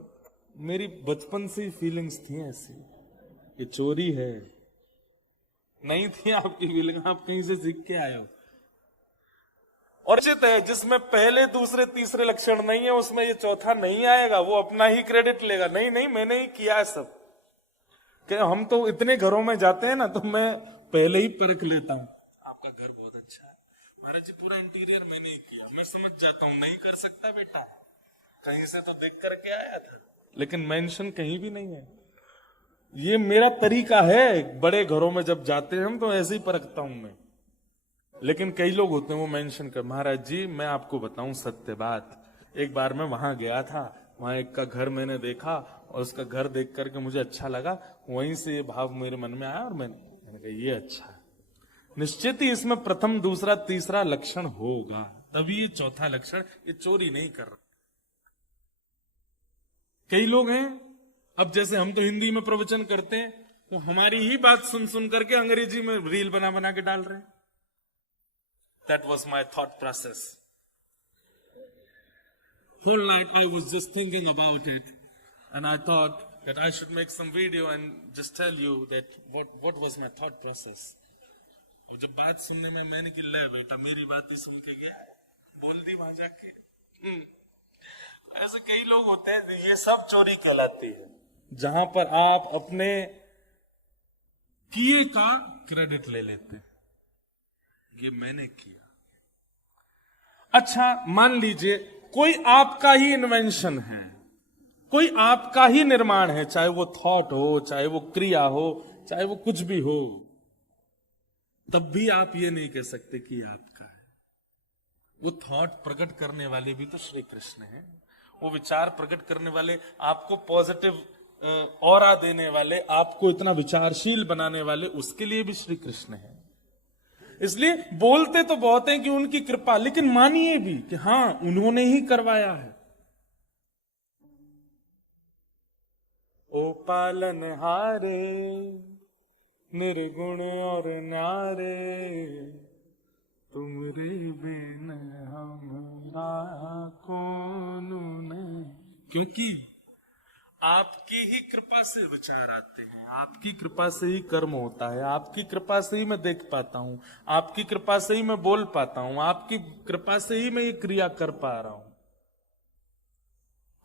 मेरी बचपन से ही फीलिंग्स थी ऐसी। ये चोरी है। नहीं थी आपकी फीलिंग, आप कहीं से सीख के आए हो। और चित है जिसमें पहले दूसरे तीसरे लक्षण नहीं है, उसमें ये चौथा नहीं आएगा, वो अपना ही क्रेडिट लेगा। नहीं नहीं मैंने ही किया है सब। क्या हम तो इतने घरों में जाते हैं ना, तो मैं पहले ही परख लेता हूं, आपका घर बहुत अच्छा है महाराज जी, पूरा इंटीरियर मैंने ही किया, मैं समझ जाता हूं। नहीं कर सकता बेटा, कहीं से तो देख करके आया था, लेकिन मेंशन कहीं भी नहीं है। ये मेरा तरीका है। बड़े घरों में जब जाते हैं हम तो ऐसे ही परखता हूं मैं। लेकिन कई लोग होते हैं वो मेंशन कर, महाराज जी मैं आपको बताऊं सत्य बात, एक बार मैं वहां गया था, वहां एक का घर मैंने देखा और उसका घर देख करके मुझे अच्छा लगा, वहीं से ये भाव मेरे मन में आया और मैंने कहा ये अच्छा है। निश्चित ही इसमें प्रथम दूसरा तीसरा लक्षण होगा, तभी ये चौथा लक्षण, ये चोरी नहीं कर रहा। कई लोग हैं, अब जैसे हम तो हिंदी में प्रवचन करते हैं, तो हमारी ही बात सुन सुन करके अंग्रेजी में रील बना बना के डाल रहे हैं। That was my thought process. Whole night I was just thinking about it, and I thought that I should make some video and just tell you that what was my thought process. और जब बात सुनने में मैंने कि ले बेटा मेरी बात ही सुन के गया, बोल दी वहां जाके। ऐसे कई लोग होते हैं, ये सब चोरी कहलाती है, जहां पर आप अपने किए का क्रेडिट ले लेते हैं, ये मैंने किया। अच्छा मान लीजिए कोई आपका ही इन्वेंशन है, कोई आपका ही निर्माण है, चाहे वो थॉट हो, चाहे वो क्रिया हो, चाहे वो कुछ भी हो, तब भी आप ये नहीं कह सकते कि आपका है। वो थॉट प्रकट करने वाले भी तो श्री कृष्ण हैं, वो विचार प्रकट करने वाले आपको पॉजिटिव औरा देने वाले, आपको इतना विचारशील बनाने वाले, उसके लिए भी श्री कृष्ण है। इसलिए बोलते तो बहुत हैं कि उनकी कृपा, लेकिन मानिए भी कि हां उन्होंने ही करवाया है। ओ पालन हारे निर्गुण और न्यारे, तुमरे बिन हमरा कौन नहीं। क्योंकि आपकी ही कृपा से विचार आते हैं, आपकी कृपा से ही कर्म होता है, आपकी कृपा से ही मैं देख पाता हूं, आपकी कृपा से ही मैं बोल पाता हूं, आपकी कृपा से ही मैं ये क्रिया कर पा रहा हूं।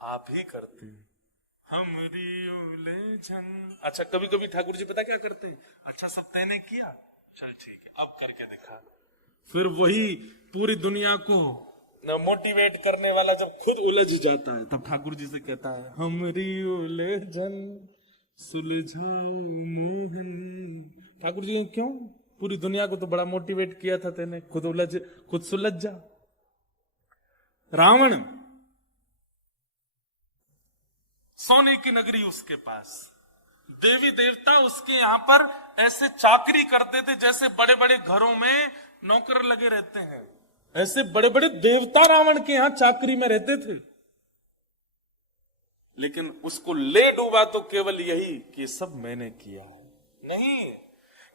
आप ही करते हैं। हमरी उलझन। अच्छा, कभी कभी ठाकुर जी पता क्या करते हैं, अच्छा सब तैने किया, चल ठीक है अब करके दिखा। फिर वही पूरी दुनिया को मोटिवेट करने वाला जब खुद उलझ जाता है, तब ठाकुर जी से कहता है, हमरी उलझन सुलझाओ मोहन। ठाकुर जी क्यों, पूरी दुनिया को तो बड़ा मोटिवेट किया था तेने, खुद सुलझ जा। रावण, सोने की नगरी उसके पास, देवी देवता उसके यहां पर ऐसे चाकरी करते थे जैसे बड़े बड़े घरों में नौकर लगे रहते हैं, ऐसे बड़े बड़े देवता रावण के यहां चाकरी में रहते थे। लेकिन उसको ले डूबा तो केवल यही कि सब मैंने किया है, नहीं,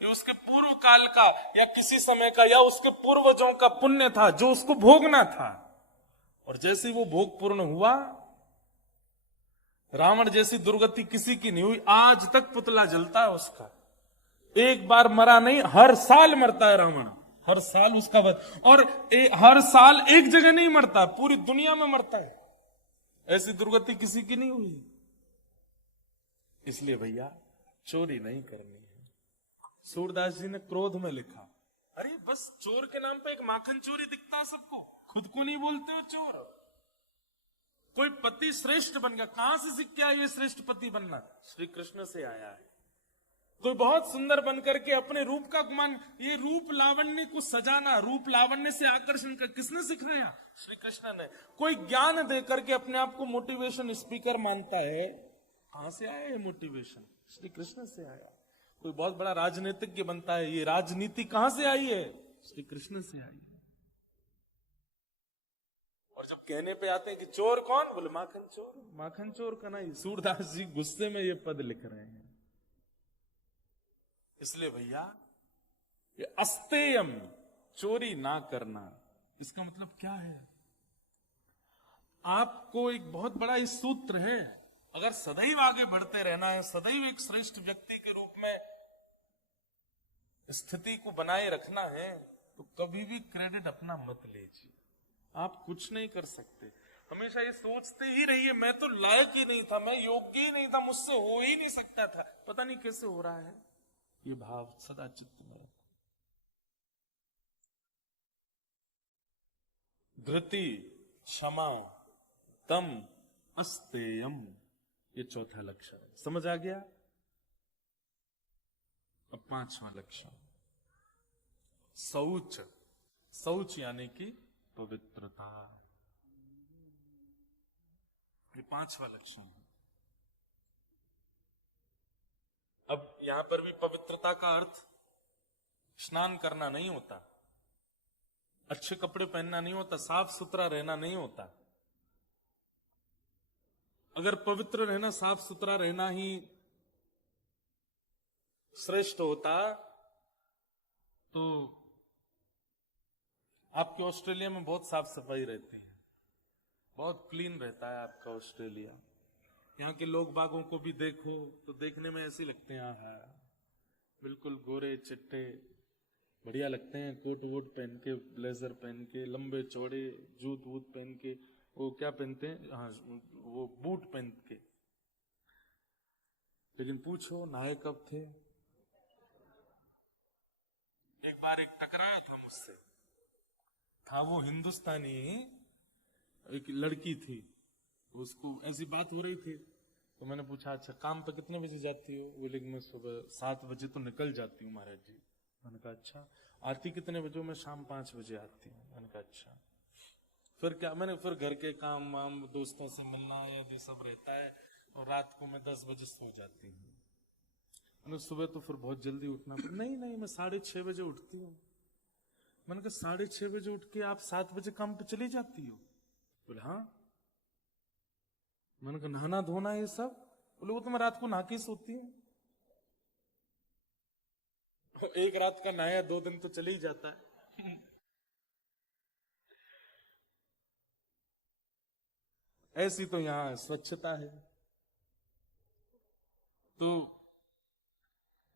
ये उसके पूर्व काल का या किसी समय का या उसके पूर्वजों का पुण्य था जो उसको भोगना था। और जैसे ही वो भोग पूर्ण हुआ, रावण जैसी दुर्गति किसी की नहीं हुई, आज तक पुतला जलता है उसका। एक बार मरा नहीं, हर साल मरता है रावण, हर साल उसका और हर साल एक जगह नहीं मरता, पूरी दुनिया में मरता है। ऐसी दुर्गति किसी की नहीं हुई। इसलिए भैया चोरी नहीं करनी है। सूरदास जी ने क्रोध में लिखा, अरे बस चोर के नाम पे एक माखन चोरी दिखता है सबको, खुद को नहीं बोलते हो चोर। कोई पति श्रेष्ठ बन गया, कहां से सीख के आया ये श्रेष्ठ पति बनना? श्री कृष्ण से आया है। कोई बहुत सुंदर बनकर के अपने रूप का गुमान, ये रूप लावण्य को सजाना, रूप लावण्य से आकर्षण कर किसने सिखाया? श्री कृष्ण ने। कोई ज्ञान देकर के अपने आप को मोटिवेशन स्पीकर मानता है, कहां से आया ये मोटिवेशन? श्री कृष्ण से आया। कोई बहुत बड़ा राजनीतिज्ञ बनता है, ये राजनीति कहां से आई है? श्री कृष्ण से आई है। और जब कहने पे आते हैं कि चोर कौन, बोले माखन चोर। माखन चोर का नहीं, सूरदास जी गुस्से में ये पद लिख रहे हैं। इसलिए भैया ये अस्तेयम, चोरी ना करना, इसका मतलब क्या है? आपको एक बहुत बड़ा इस सूत्र है, अगर सदैव आगे बढ़ते रहना है, सदैव एक श्रेष्ठ व्यक्ति के रूप में स्थिति को बनाए रखना है, तो कभी भी क्रेडिट अपना मत लीजिए। आप कुछ नहीं कर सकते। हमेशा ये सोचते ही रहिए, मैं तो लायक ही नहीं था, मैं योग्य ही नहीं था, मुझसे हो ही नहीं सकता था, पता नहीं कैसे हो रहा है। ये भाव सदा चित्त में रखो। धृति, क्षमा, दम, अस्तेयम, ये चौथा लक्षण है। समझ आ गया? अब पांचवा लक्षण, शौच। शौच यानी कि पवित्रता। ये पांचवा लक्षण है। अब यहां पर भी पवित्रता का अर्थ स्नान करना नहीं होता, अच्छे कपड़े पहनना नहीं होता, साफ सुथरा रहना नहीं होता। अगर पवित्र रहना, साफ सुथरा रहना ही श्रेष्ठ होता तो आपके ऑस्ट्रेलिया में बहुत साफ सफाई रहती है, बहुत क्लीन रहता है आपका ऑस्ट्रेलिया। यहाँ के लोग बागों को भी देखो तो देखने में ऐसे लगते हैं, हाँ बिल्कुल गोरे चिट्टे, बढ़िया लगते हैं, कोट वोट पहन के, ब्लेजर पहन के, लंबे चौड़े जूत वूत पहन के, वो क्या पहनते हैं, हाँ वो बूट पहन के। लेकिन पूछो नहाए कब थे? एक बार एक टकराया था मुझसे, था वो हिंदुस्तानी, एक लड़की थी, उसको ऐसी बात हो रही थी, तो मैंने पूछा अच्छा काम पे कितने बजे जाती हो? वो लेकिन मैं सुबह 7 बजे तो निकल जाती हूँ महाराज जी। मैंने कहा अच्छा, आती कितने बजे? मैं शाम 5 बजे आती हूँ। मैंने कहा अच्छा, फिर क्या? मैंने फिर घर के काम वाम, दोस्तों से मिलना, या ये सब रहता है, और रात को मैं 10 बजे सो जाती हूँ। सुबह तो फिर बहुत जल्दी उठना नहीं मैं 6:30 बजे उठती हूँ। मैंने कहा 6:30 बजे उठ के आप 7 बजे काम पे चली जाती हो? बोले हाँ। मैंने कहा नहाना धोना ये सब? बोले वो तो मैं रात को नहा के सोती हूँ। एक रात का नहाया 2 दिन तो चले ही जाता है। ऐसी तो यहां स्वच्छता है। तो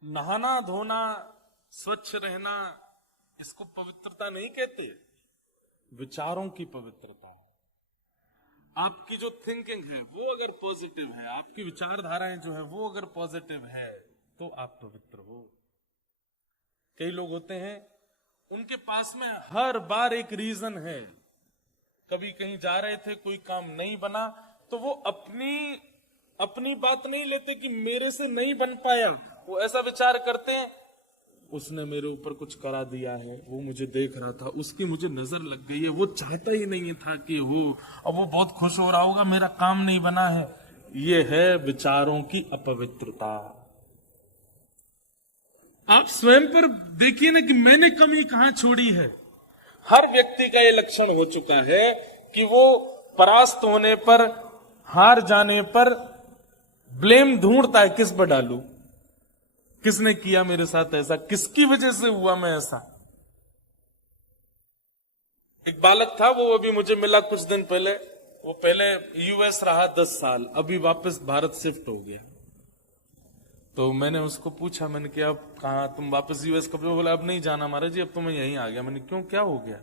नहाना धोना स्वच्छ रहना इसको पवित्रता नहीं कहते, विचारों की पवित्रता है। आपकी जो थिंकिंग है वो अगर पॉजिटिव है, आपकी विचारधाराएं जो है वो अगर पॉजिटिव है तो आप पवित्र हो। कई लोग होते हैं उनके पास में हर बार एक रीजन है। कभी कहीं जा रहे थे, कोई काम नहीं बना, तो वो अपनी बात नहीं लेते कि मेरे से नहीं बन पाया। वो ऐसा विचार करते हैं उसने मेरे ऊपर कुछ करा दिया है, वो मुझे देख रहा था, उसकी मुझे नजर लग गई है, वो चाहता ही नहीं था कि हो, अब वो बहुत खुश हो रहा होगा मेरा काम नहीं बना है। ये है विचारों की अपवित्रता। आप स्वयं पर देखिए ना कि मैंने कमी कहां छोड़ी है। हर व्यक्ति का ये लक्षण हो चुका है कि वो परास्त होने पर, हार जाने पर ब्लेम ढूंढता है, किस पर डालूं, किसने किया मेरे साथ ऐसा, किसकी वजह से हुआ मैं ऐसा। एक बालक था, वो अभी मुझे मिला कुछ दिन पहले। वो पहले यूएस रहा 10 साल, अभी वापस भारत शिफ्ट हो गया। तो मैंने उसको पूछा, मैंने कहा अब कहा तुम वापस यूएस कब? बोला अब नहीं जाना महाराज जी, अब तो मैं यहीं आ गया। मैंने क्यों, क्या हो गया?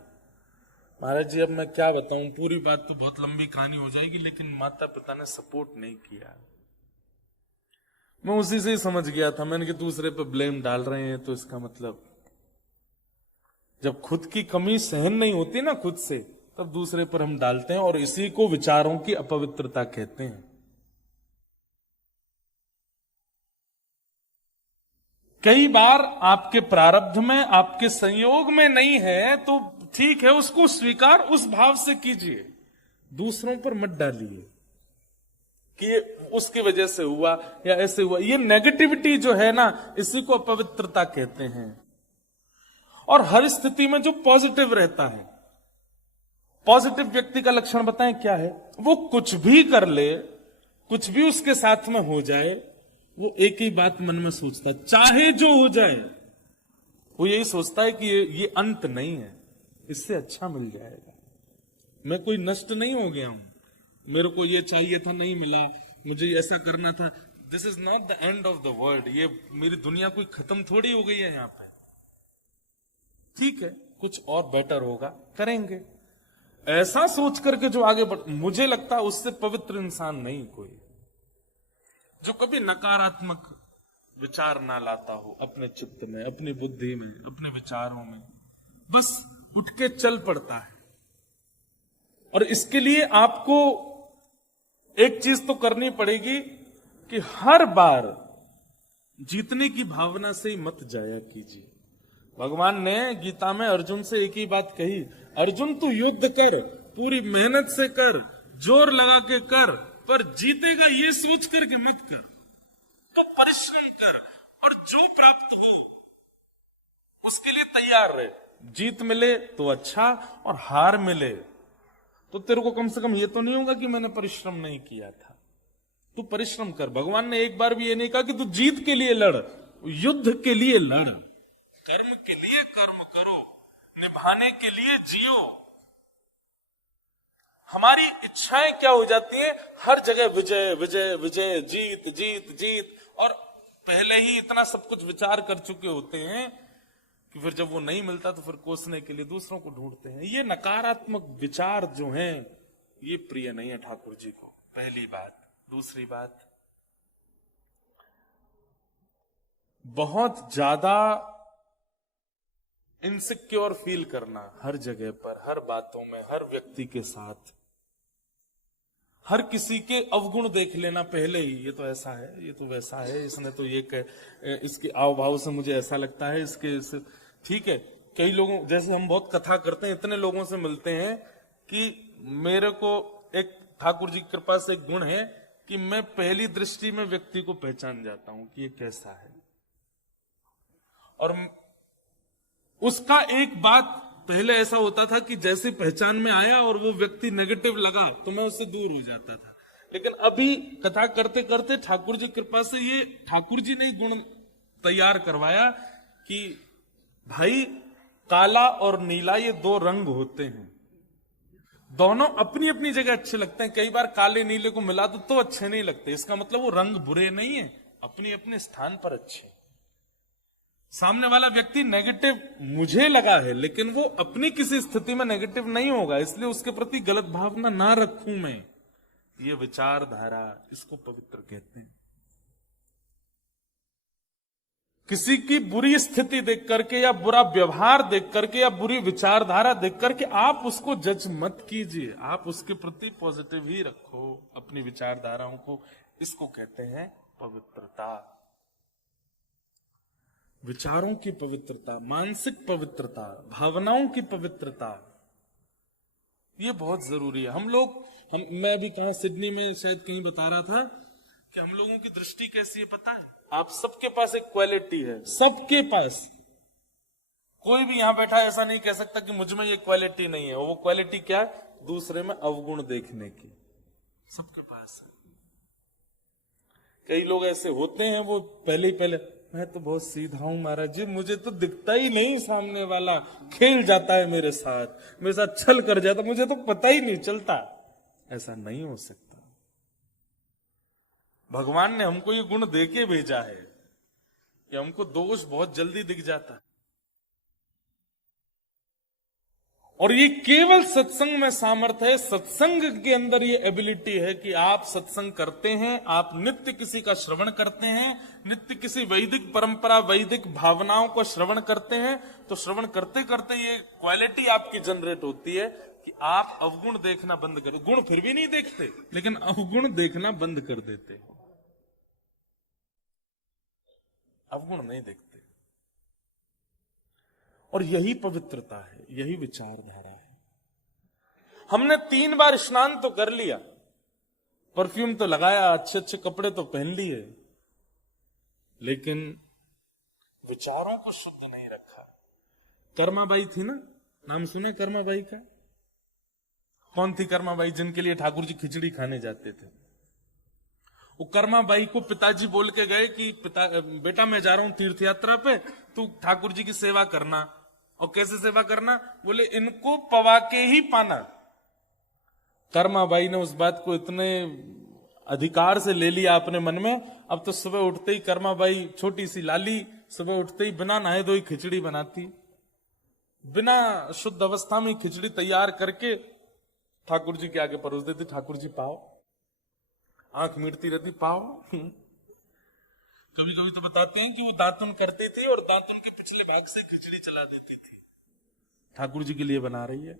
महाराज जी अब मैं क्या बताऊं, पूरी बात तो बहुत लंबी कहानी हो जाएगी, लेकिन माता पिता ने सपोर्ट नहीं किया। मैं उसी से ही समझ गया था। मैंने कि दूसरे पे ब्लेम डाल रहे हैं तो इसका मतलब जब खुद की कमी सहन नहीं होती ना खुद से, तब दूसरे पर हम डालते हैं, और इसी को विचारों की अपवित्रता कहते हैं। कई बार आपके प्रारब्ध में, आपके संयोग में नहीं है तो ठीक है, उसको स्वीकार उस भाव से कीजिए, दूसरों पर मत डालिए कि उसकी वजह से हुआ या ऐसे हुआ। ये नेगेटिविटी जो है ना, इसी को अपवित्रता कहते हैं। और हर स्थिति में जो पॉजिटिव रहता है, पॉजिटिव व्यक्ति का लक्षण बताएं क्या है? वो कुछ भी कर ले, कुछ भी उसके साथ में हो जाए, वो एक ही बात मन में सोचता है, चाहे जो हो जाए, वो यही सोचता है कि ये अंत नहीं है, इससे अच्छा मिल जाएगा। मैं कोई नष्ट नहीं हो गया हूं, मेरे को ये चाहिए था नहीं मिला, मुझे ऐसा करना था। This is not the end of the world. ये मेरी दुनिया कोई खत्म थोड़ी हो गई है यहां पे। ठीक है, कुछ और बेटर होगा, करेंगे। ऐसा सोच करके जो आगे बढ़, मुझे लगता है उससे पवित्र इंसान नहीं कोई, जो कभी नकारात्मक विचार ना लाता हो अपने चित्त में, अपनी बुद्धि में, अपने विचारों में, बस उठ के चल पड़ता है। और इसके लिए आपको एक चीज तो करनी पड़ेगी कि हर बार जीतने की भावना से ही मत जाया कीजिए। भगवान ने गीता में अर्जुन से एक ही बात कही, अर्जुन तू युद्ध कर, पूरी मेहनत से कर, जोर लगा के कर, पर जीतेगा ये सोच करके मत कर। तो परिश्रम कर और जो प्राप्त हो उसके लिए तैयार रहे। जीत मिले तो अच्छा, और हार मिले तो तेरे को कम से कम ये तो नहीं होगा कि मैंने परिश्रम नहीं किया था। तू परिश्रम कर। भगवान ने एक बार भी ये नहीं कहा कि तू जीत के लिए लड़, युद्ध के लिए लड़। कर्म के लिए कर्म करो, निभाने के लिए जियो। हमारी इच्छाएं क्या हो जाती हैं, हर जगह विजय विजय विजय, जीत जीत जीत, और पहले ही इतना सब कुछ विचार कर चुके होते हैं कि फिर जब वो नहीं मिलता तो फिर कोसने के लिए दूसरों को ढूंढते हैं। ये नकारात्मक विचार जो हैं, ये प्रिय नहीं है ठाकुर जी को, पहली बात। दूसरी बात, बहुत ज्यादा इनसिक्योर फील करना हर जगह पर, हर बातों में, हर व्यक्ति के साथ, हर किसी के अवगुण देख लेना पहले ही, ये तो ऐसा है, ये तो वैसा है, इसने तो ये इसके आव भाव से मुझे ऐसा लगता है, इसके ठीक है। कई लोगों, जैसे हम बहुत कथा करते हैं, इतने लोगों से मिलते हैं कि मेरे को एक ठाकुर जी की कृपा से एक गुण है कि मैं पहली दृष्टि में व्यक्ति को पहचान जाता हूं कि ये कैसा है, और उसका एक बात पहले ऐसा होता था कि जैसे पहचान में आया और वो व्यक्ति नेगेटिव लगा तो मैं उससे दूर हो जाता था। लेकिन अभी कथा करते करते ठाकुर जी कृपा से ये ठाकुर जी ने ही गुण तैयार करवाया कि भाई काला और नीला ये दो रंग होते हैं, दोनों अपनी अपनी जगह अच्छे लगते हैं। कई बार काले नीले को मिला दो तो अच्छे नहीं लगते, इसका मतलब वो रंग बुरे नहीं है, अपने अपने स्थान पर अच्छे। सामने वाला व्यक्ति नेगेटिव मुझे लगा है, लेकिन वो अपनी किसी स्थिति में नेगेटिव नहीं होगा, इसलिए उसके प्रति गलत भावना ना रखूं मैं। ये विचारधारा, इसको पवित्र कहते हैं। किसी की बुरी स्थिति देख करके या बुरा व्यवहार देख करके या बुरी विचारधारा देख करके आप उसको जज मत कीजिए, आप उसके प्रति पॉजिटिव ही रखो अपनी विचारधाराओं को। इसको कहते हैं पवित्रता। विचारों की पवित्रता, मानसिक पवित्रता, भावनाओं की पवित्रता, ये बहुत जरूरी है। मैं अभी कहा सिडनी में शायद कहीं बता रहा था कि हम लोगों की दृष्टि कैसी है पता है? आप सबके पास एक क्वालिटी है, सबके पास। कोई भी यहां बैठा ऐसा नहीं कह सकता कि मुझ में ये क्वालिटी नहीं है। वो क्वालिटी क्या है? दूसरे में अवगुण देखने की, सबके पास है। कई लोग ऐसे होते हैं, वो पहले मैं तो बहुत सीधा हूं महाराज जी, मुझे तो दिखता ही नहीं सामने वाला, खेल जाता है मेरे साथ छल कर जाता, मुझे तो पता ही नहीं चलता। ऐसा नहीं हो सकता। भगवान ने हमको ये गुण देके भेजा है कि हमको दोष बहुत जल्दी दिख जाता है, और ये केवल सत्संग में सामर्थ्य है। सत्संग के अंदर ये एबिलिटी है कि आप सत्संग करते हैं, आप नित्य किसी का श्रवण करते हैं, नित्य किसी वैदिक परंपरा, वैदिक भावनाओं को श्रवण करते हैं, तो श्रवण करते करते ये क्वालिटी आपकी जनरेट होती है कि आप अवगुण देखना बंद कर, गुण फिर भी नहीं देखते लेकिन अवगुण देखना बंद कर देते हो। अवगुण नहीं देखते, और यही पवित्रता है, यही विचारधारा है। हमने 3 बार स्नान तो कर लिया, परफ्यूम तो लगाया, अच्छे अच्छे कपड़े तो पहन लिए, लेकिन विचारों को शुद्ध नहीं रखा। कर्माबाई थी ना, नाम सुने कर्माबाई का? कौन थी कर्माबाई? जिनके लिए ठाकुर जी खिचड़ी खाने जाते थे। वो कर्माबाई को पिताजी बोल के गए कि बेटा मैं जा रहा हूं तीर्थ यात्रा पे, तू ठाकुर जी की सेवा करना। और कैसे सेवा करना? बोले इनको पवा के ही पाना। कर्माबाई ने उस बात को इतने अधिकार से ले लिया अपने मन में। अब तो सुबह उठते ही कर्माबाई, छोटी सी लाली, सुबह उठते ही बिना नहाए धोए खिचड़ी बनाती, बिना शुद्ध अवस्था में खिचड़ी तैयार करके ठाकुर जी के आगे परोस देती। ठाकुर जी पाओ, आंख मीटती रहती, पाओ। कभी कभी तो बताते हैं कि वो दातुन करती थी और दातुन के पिछले भाग से खिचड़ी चला देती थी, ठाकुर जी के लिए बना रही है।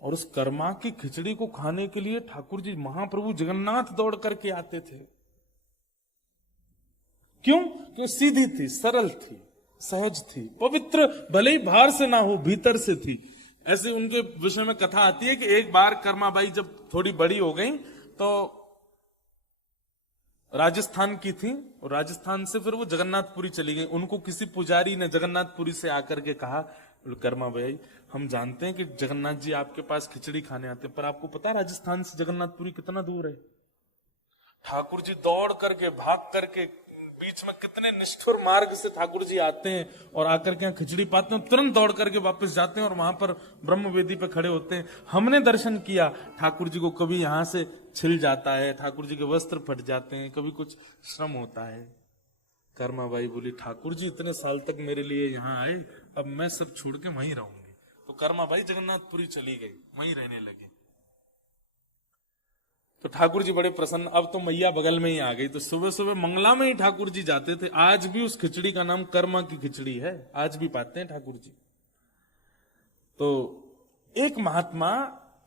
और उस कर्मा की खिचड़ी को खाने के लिए ठाकुर जी महाप्रभु जगन्नाथ दौड़ करके आते थे। क्यों? क्यों? सीधी थी, सरल थी, सहज थी, पवित्र, भले ही बाहर से ना हो भीतर से थी। ऐसे उनके विषय में कथा आती है कि एक बार कर्माबाई जब थोड़ी बड़ी हो गई तो राजस्थान की थी, और राजस्थान से फिर वो जगन्नाथपुरी चली गई। उनको किसी पुजारी ने जगन्नाथपुरी से आकर के कहा, कर्माबाई हम जानते हैं कि जगन्नाथ जी आपके पास खिचड़ी खाने आते हैं, पर आपको पता है राजस्थान से जगन्नाथपुरी कितना दूर है? ठाकुर जी दौड़ करके, भाग करके, बीच में कितने निष्ठुर मार्ग से ठाकुर जी आते हैं और आकर के यहाँ खिचड़ी पाते हैं, तुरंत दौड़ करके वापस जाते हैं और वहां पर ब्रह्म वेदी पे खड़े होते हैं। हमने दर्शन किया, ठाकुर जी को कभी यहां से छिल जाता है, ठाकुर जी के वस्त्र फट जाते हैं, कभी कुछ श्रम होता है। कर्माबाई बोली ठाकुर जी इतने साल तक मेरे लिए यहाँ आए, अब मैं सब छोड़ के वहीं रहूंगी। तो कर्माबाई जगन्नाथपुरी चली गई, वहीं रहने लगी। तो ठाकुर जी बड़े प्रसन्न, अब तो मैया बगल में ही आ गई। तो सुबह सुबह मंगला में ही ठाकुर जी जाते थे। आज भी उस खिचड़ी का नाम कर्मा की खिचड़ी है, आज भी पाते हैं ठाकुर जी। तो एक महात्मा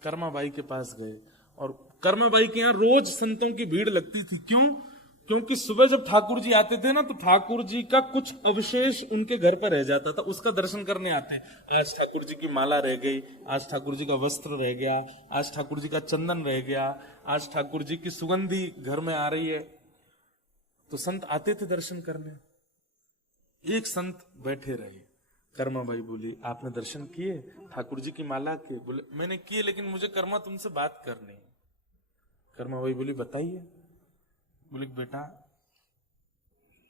कर्माबाई के पास गए, और कर्माबाई के यहाँ रोज संतों की भीड़ लगती थी। क्यों? क्योंकि सुबह जब ठाकुर जी आते थे ना, तो ठाकुर जी का कुछ अवशेष उनके घर पर रह जाता था, उसका दर्शन करने आते। आज ठाकुर जी की माला रह गई, आज ठाकुर जी का वस्त्र रह गया, आज ठाकुर जी का चंदन रह गया, आज ठाकुर जी की सुगंधी घर में आ रही है, तो संत आते थे दर्शन करने। एक संत बैठे रहे, कर्मा बाई बोली, आपने दर्शन किए ठाकुर जी की माला के? बोले मैंने किए, लेकिन मुझे कर्मा तुमसे बात करनी है। कर्मा बाई बोली बताइए। बोले बेटा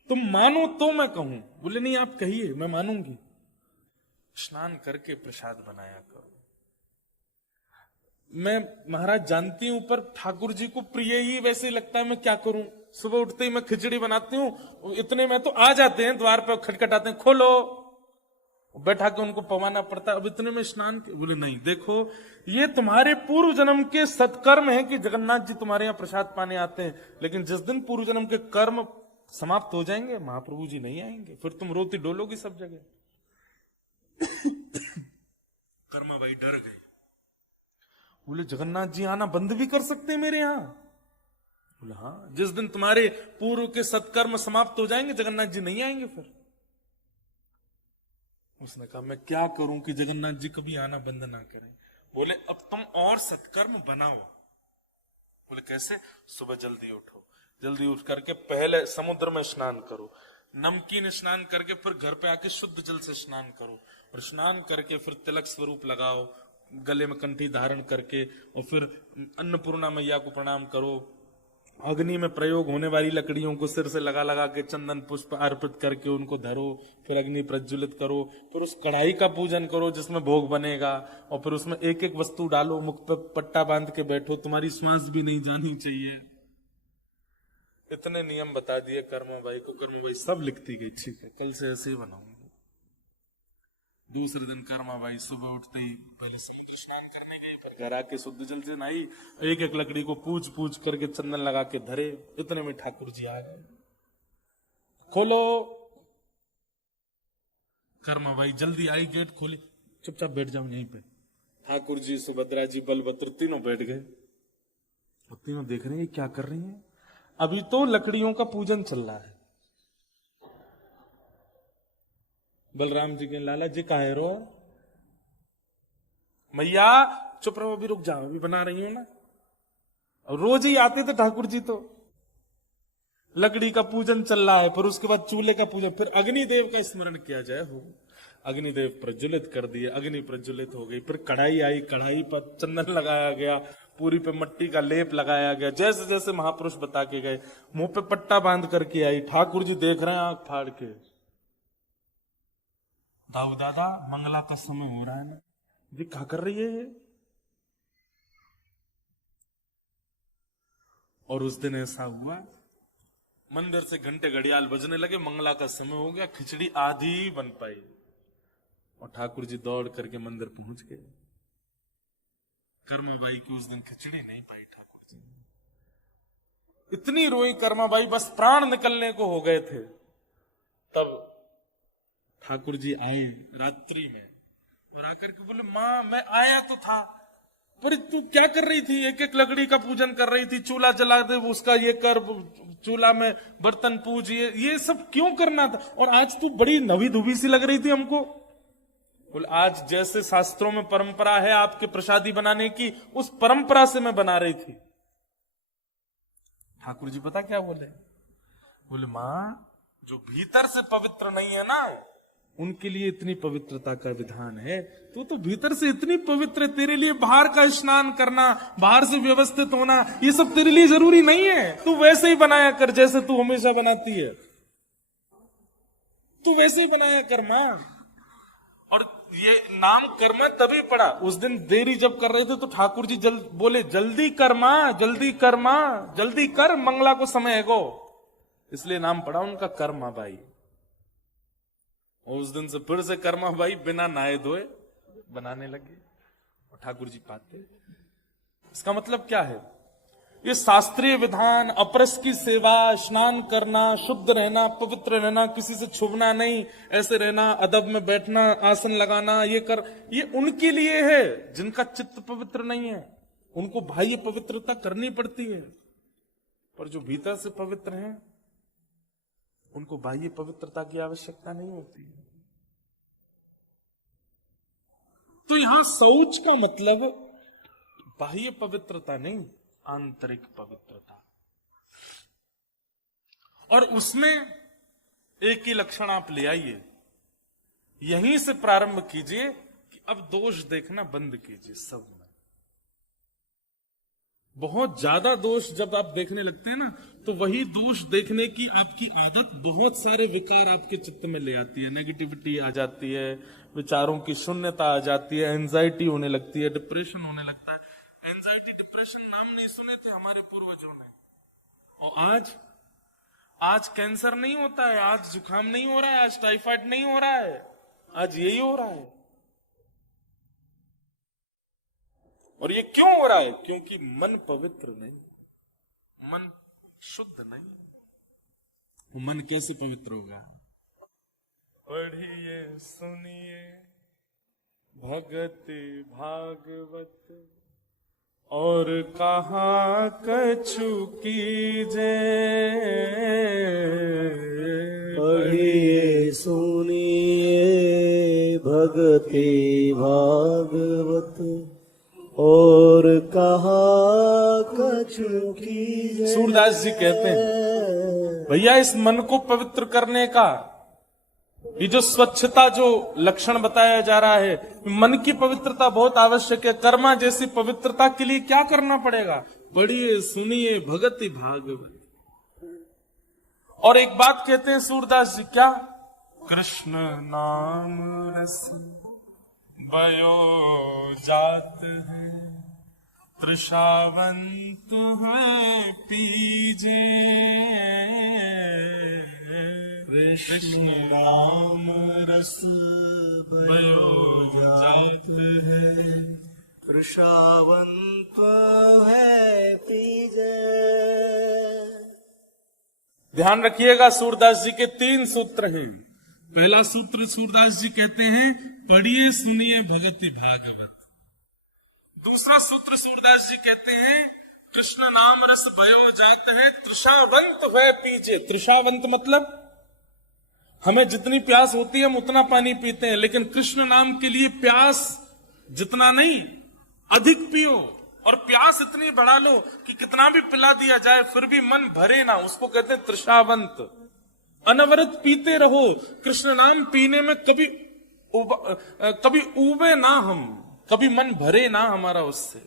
तुम मानो तो मैं कहूं। बोले नहीं आप कहिए, मैं मानूंगी। स्नान करके प्रसाद बनाया करो। मैं महाराज जानती हूं, पर ठाकुर जी को प्रिय ही वैसे लगता है, मैं क्या करूं। सुबह उठते ही मैं खिचड़ी बनाती हूँ, इतने में तो आ जाते हैं द्वार पर, खटखटाते हैं, खोलो, बैठा के उनको पवाना पड़ता है। अब इतने में स्नान। बोले नहीं, देखो ये तुम्हारे पूर्व जन्म के सत्कर्म है कि जगन्नाथ जी तुम्हारे यहाँ प्रसाद पाने आते हैं, लेकिन जिस दिन पूर्व जन्म के कर्म समाप्त हो जाएंगे, महाप्रभु जी नहीं आएंगे, फिर तुम रोती डोलोगी सब जगह। कर्मा भाई डर गए। बोले जगन्नाथ जी आना बंद भी कर सकते हैं मेरे यहाँ? बोले हाँ, जिस दिन तुम्हारे पूर्व के सत्कर्म समाप्त हो जाएंगे जगन्नाथ जी नहीं आएंगे फिर। उसने कहा मैं क्या करूं कि जगन्नाथ जी कभी आना बंद ना करें। बोले अब तुम और सत्कर्म बनाओ। बोले कैसे? सुबह जल्दी उठो, जल्दी उठ करके पहले समुद्र में स्नान करो, नमकीन स्नान करके फिर घर पे आके शुद्ध जल से स्नान करो, और स्नान करके फिर तिलक स्वरूप लगाओ, गले में कंठी धारण करके, और फिर अन्नपूर्णा मैया को प्रणाम करो, अग्नि में प्रयोग होने वाली लकड़ियों को सिर से लगा लगा के चंदन पुष्प अर्पित करके उनको धरो, फिर अग्नि प्रज्वलित करो, फिर उस कढ़ाई का पूजन करो जिसमें भोग बनेगा, और फिर उसमें एक एक वस्तु डालो, मुख पे पट्टा बांध के बैठो, तुम्हारी श्वास भी नहीं जानी चाहिए। इतने नियम बता दिए कर्मा भाई को। कर्मा भाई सब लिखती गई, ठीक है कल से ऐसे ही बनाऊंगी। दूसरे दिन कर्मा भाई सुबह उठते ही पहले समुद्र स्नान करने गई, फिर घर आके शुद्ध जल से नहाई, एक एक लकड़ी को पूछ पूछ करके चंदन लगा के धरे। इतने में ठाकुर जी आ गए। खोलो। कर्मा भाई जल्दी आई, गेट खोली, चुपचाप बैठ जाओ यहीं पे। ठाकुर जी, सुभद्रा जी, बलभद्र तीनों बैठ गए। और तीनों देख रहे हैं क्या कर रही हैं। अभी तो लकड़ियों का पूजन चल रहा है। बलराम जी के लाला जी काहे रो? मैया चुप रहो, अभी रुक जाओ, अभी बना रही हूं ना। और रोज ही आते थे ठाकुर जी, तो लकड़ी का पूजन चल रहा है, फिर उसके बाद चूल्हे का पूजन, फिर अग्निदेव का स्मरण किया जाए हो। अग्निदेव प्रज्वलित कर दिए, अग्नि प्रज्वलित हो गई, फिर कढ़ाई आई, कढ़ाई पर चंदन लगाया गया, पूरी पे मट्टी का लेप लगाया गया, जैसे जैसे महापुरुष बता के गए। मुंह पे पट्टा बांध करके आई। ठाकुर जी देख रहे हैं आंख फाड़ के। दाऊ दादा मंगला का समय हो रहा है ना, ये क्या कर रही है ये? और उस दिन ऐसा हुआ, मंदिर से घंटे घड़ियाल बजने लगे, मंगला का समय हो गया, खिचड़ी आधी ही बन पाई, और ठाकुर जी दौड़ करके मंदिर पहुंच गए। कर्माबाई की उस दिन खिचड़ी नहीं पाई ठाकुर जी। इतनी रोई कर्माबाई, बस प्राण निकलने को हो गए थे। तब ठाकुर जी आए रात्रि में, और आकर के बोले मां मैं आया तो था, पर तू क्या कर रही थी? एक एक लकड़ी का पूजन कर रही थी, चूल्हा जला दे उसका ये कर, चूल्हा में बर्तन पूज, ये सब क्यों करना था? और आज तू बड़ी नवी धुबी सी लग रही थी हमको। बोले आज जैसे शास्त्रों में परंपरा है आपके प्रसादी बनाने की, उस परंपरा से मैं बना रही थी। ठाकुर जी पता क्या बोले? बोले मां जो भीतर से पवित्र नहीं है ना, उनके लिए इतनी पवित्रता का विधान है। तू तो भीतर से इतनी पवित्र, तेरे लिए बाहर का स्नान करना, बाहर से व्यवस्थित होना, ये सब तेरे लिए जरूरी नहीं है। तू वैसे ही बनाया कर जैसे तू हमेशा बनाती है, तू वैसे ही बनाया कर मां। और ये नाम कर्मा तभी पड़ा, उस दिन देरी जब कर रहे थे तो ठाकुर जी बोले जल्दी कर्मा, जल्दी कर्मा, जल्दी कर, मंगला को समय है गो, इसलिए नाम पड़ा उनका कर्मा बाई। और उस दिन से फिर से कर्मा बाई बिना नहाए धोए बनाने लगे, और ठाकुर जी पाते। इसका मतलब क्या है? ये शास्त्रीय विधान, अपरस की सेवा, स्नान करना, शुद्ध रहना, पवित्र रहना, किसी से छुपना नहीं, ऐसे रहना, अदब में बैठना, आसन लगाना, ये उनके लिए है जिनका चित्त पवित्र नहीं है। उनको बाह्य पवित्रता करनी पड़ती है, पर जो भीतर से पवित्र हैं उनको बाह्य पवित्रता की आवश्यकता नहीं होती। तो यहां शौच का मतलब बाह्य पवित्रता नहीं, आंतरिक पवित्रता। और उसमें एक ही लक्षण आप ले आइए, यहीं से प्रारंभ कीजिए कि अब दोष देखना बंद कीजिए सब में। बहुत ज्यादा दोष जब आप देखने लगते हैं ना, तो वही दोष देखने की आपकी आदत बहुत सारे विकार आपके चित्त में ले आती है। नेगेटिविटी आ जाती है, विचारों की शून्यता आ जाती है, एंजाइटी होने लगती है, डिप्रेशन होने लगता है। एंजाइटी डिप्रेशन नाम नहीं सुने थे हमारे पूर्वजों ने। और आज कैंसर नहीं होता है, आज जुकाम नहीं हो रहा है, आज टाइफाइड नहीं हो रहा है, आज यही हो रहा है। और ये क्यों हो रहा है? क्योंकि मन पवित्र नहीं, मन शुद्ध नहीं। वो मन कैसे पवित्र होगा? पढ़िए सुनिए भगति भागवत, और कहा कछु कीजे। पढ़िए सुनिए भगति भागवत, और कहा कछु कीजे। सूरदास जी कहते हैं भैया इस मन को पवित्र करने का ये जो स्वच्छता, जो लक्षण बताया जा रहा है, मन की पवित्रता बहुत आवश्यक है। कर्मा जैसी पवित्रता के लिए क्या करना पड़ेगा? पढ़िए सुनिए भगति भागवत। और एक बात कहते हैं सूरदास जी, क्या? कृष्ण नाम रस बयो जात है, तृषावंत है पीजे। कृष्ण नाम रस भयो जात है, तृषावंत है पीजे। ध्यान रखिएगा, सूरदास जी के 3 सूत्र हैं। पहला सूत्र सूरदास जी कहते हैं पढ़िए सुनिए भगति भागवत। दूसरा सूत्र सूरदास जी कहते हैं कृष्ण नाम रस भयो जात है, तृषावंत है पीजे। तृषावंत मतलब हमें जितनी प्यास होती है हम उतना पानी पीते हैं, लेकिन कृष्ण नाम के लिए प्यास जितना नहीं, अधिक पियो। और प्यास इतनी बढ़ा लो कि कितना भी पिला दिया जाए फिर भी मन भरे ना, उसको कहते हैं तृषावंत। अनवरत पीते रहो। कृष्ण नाम पीने में कभी ऊबे ना हम, कभी मन भरे ना हमारा उससे।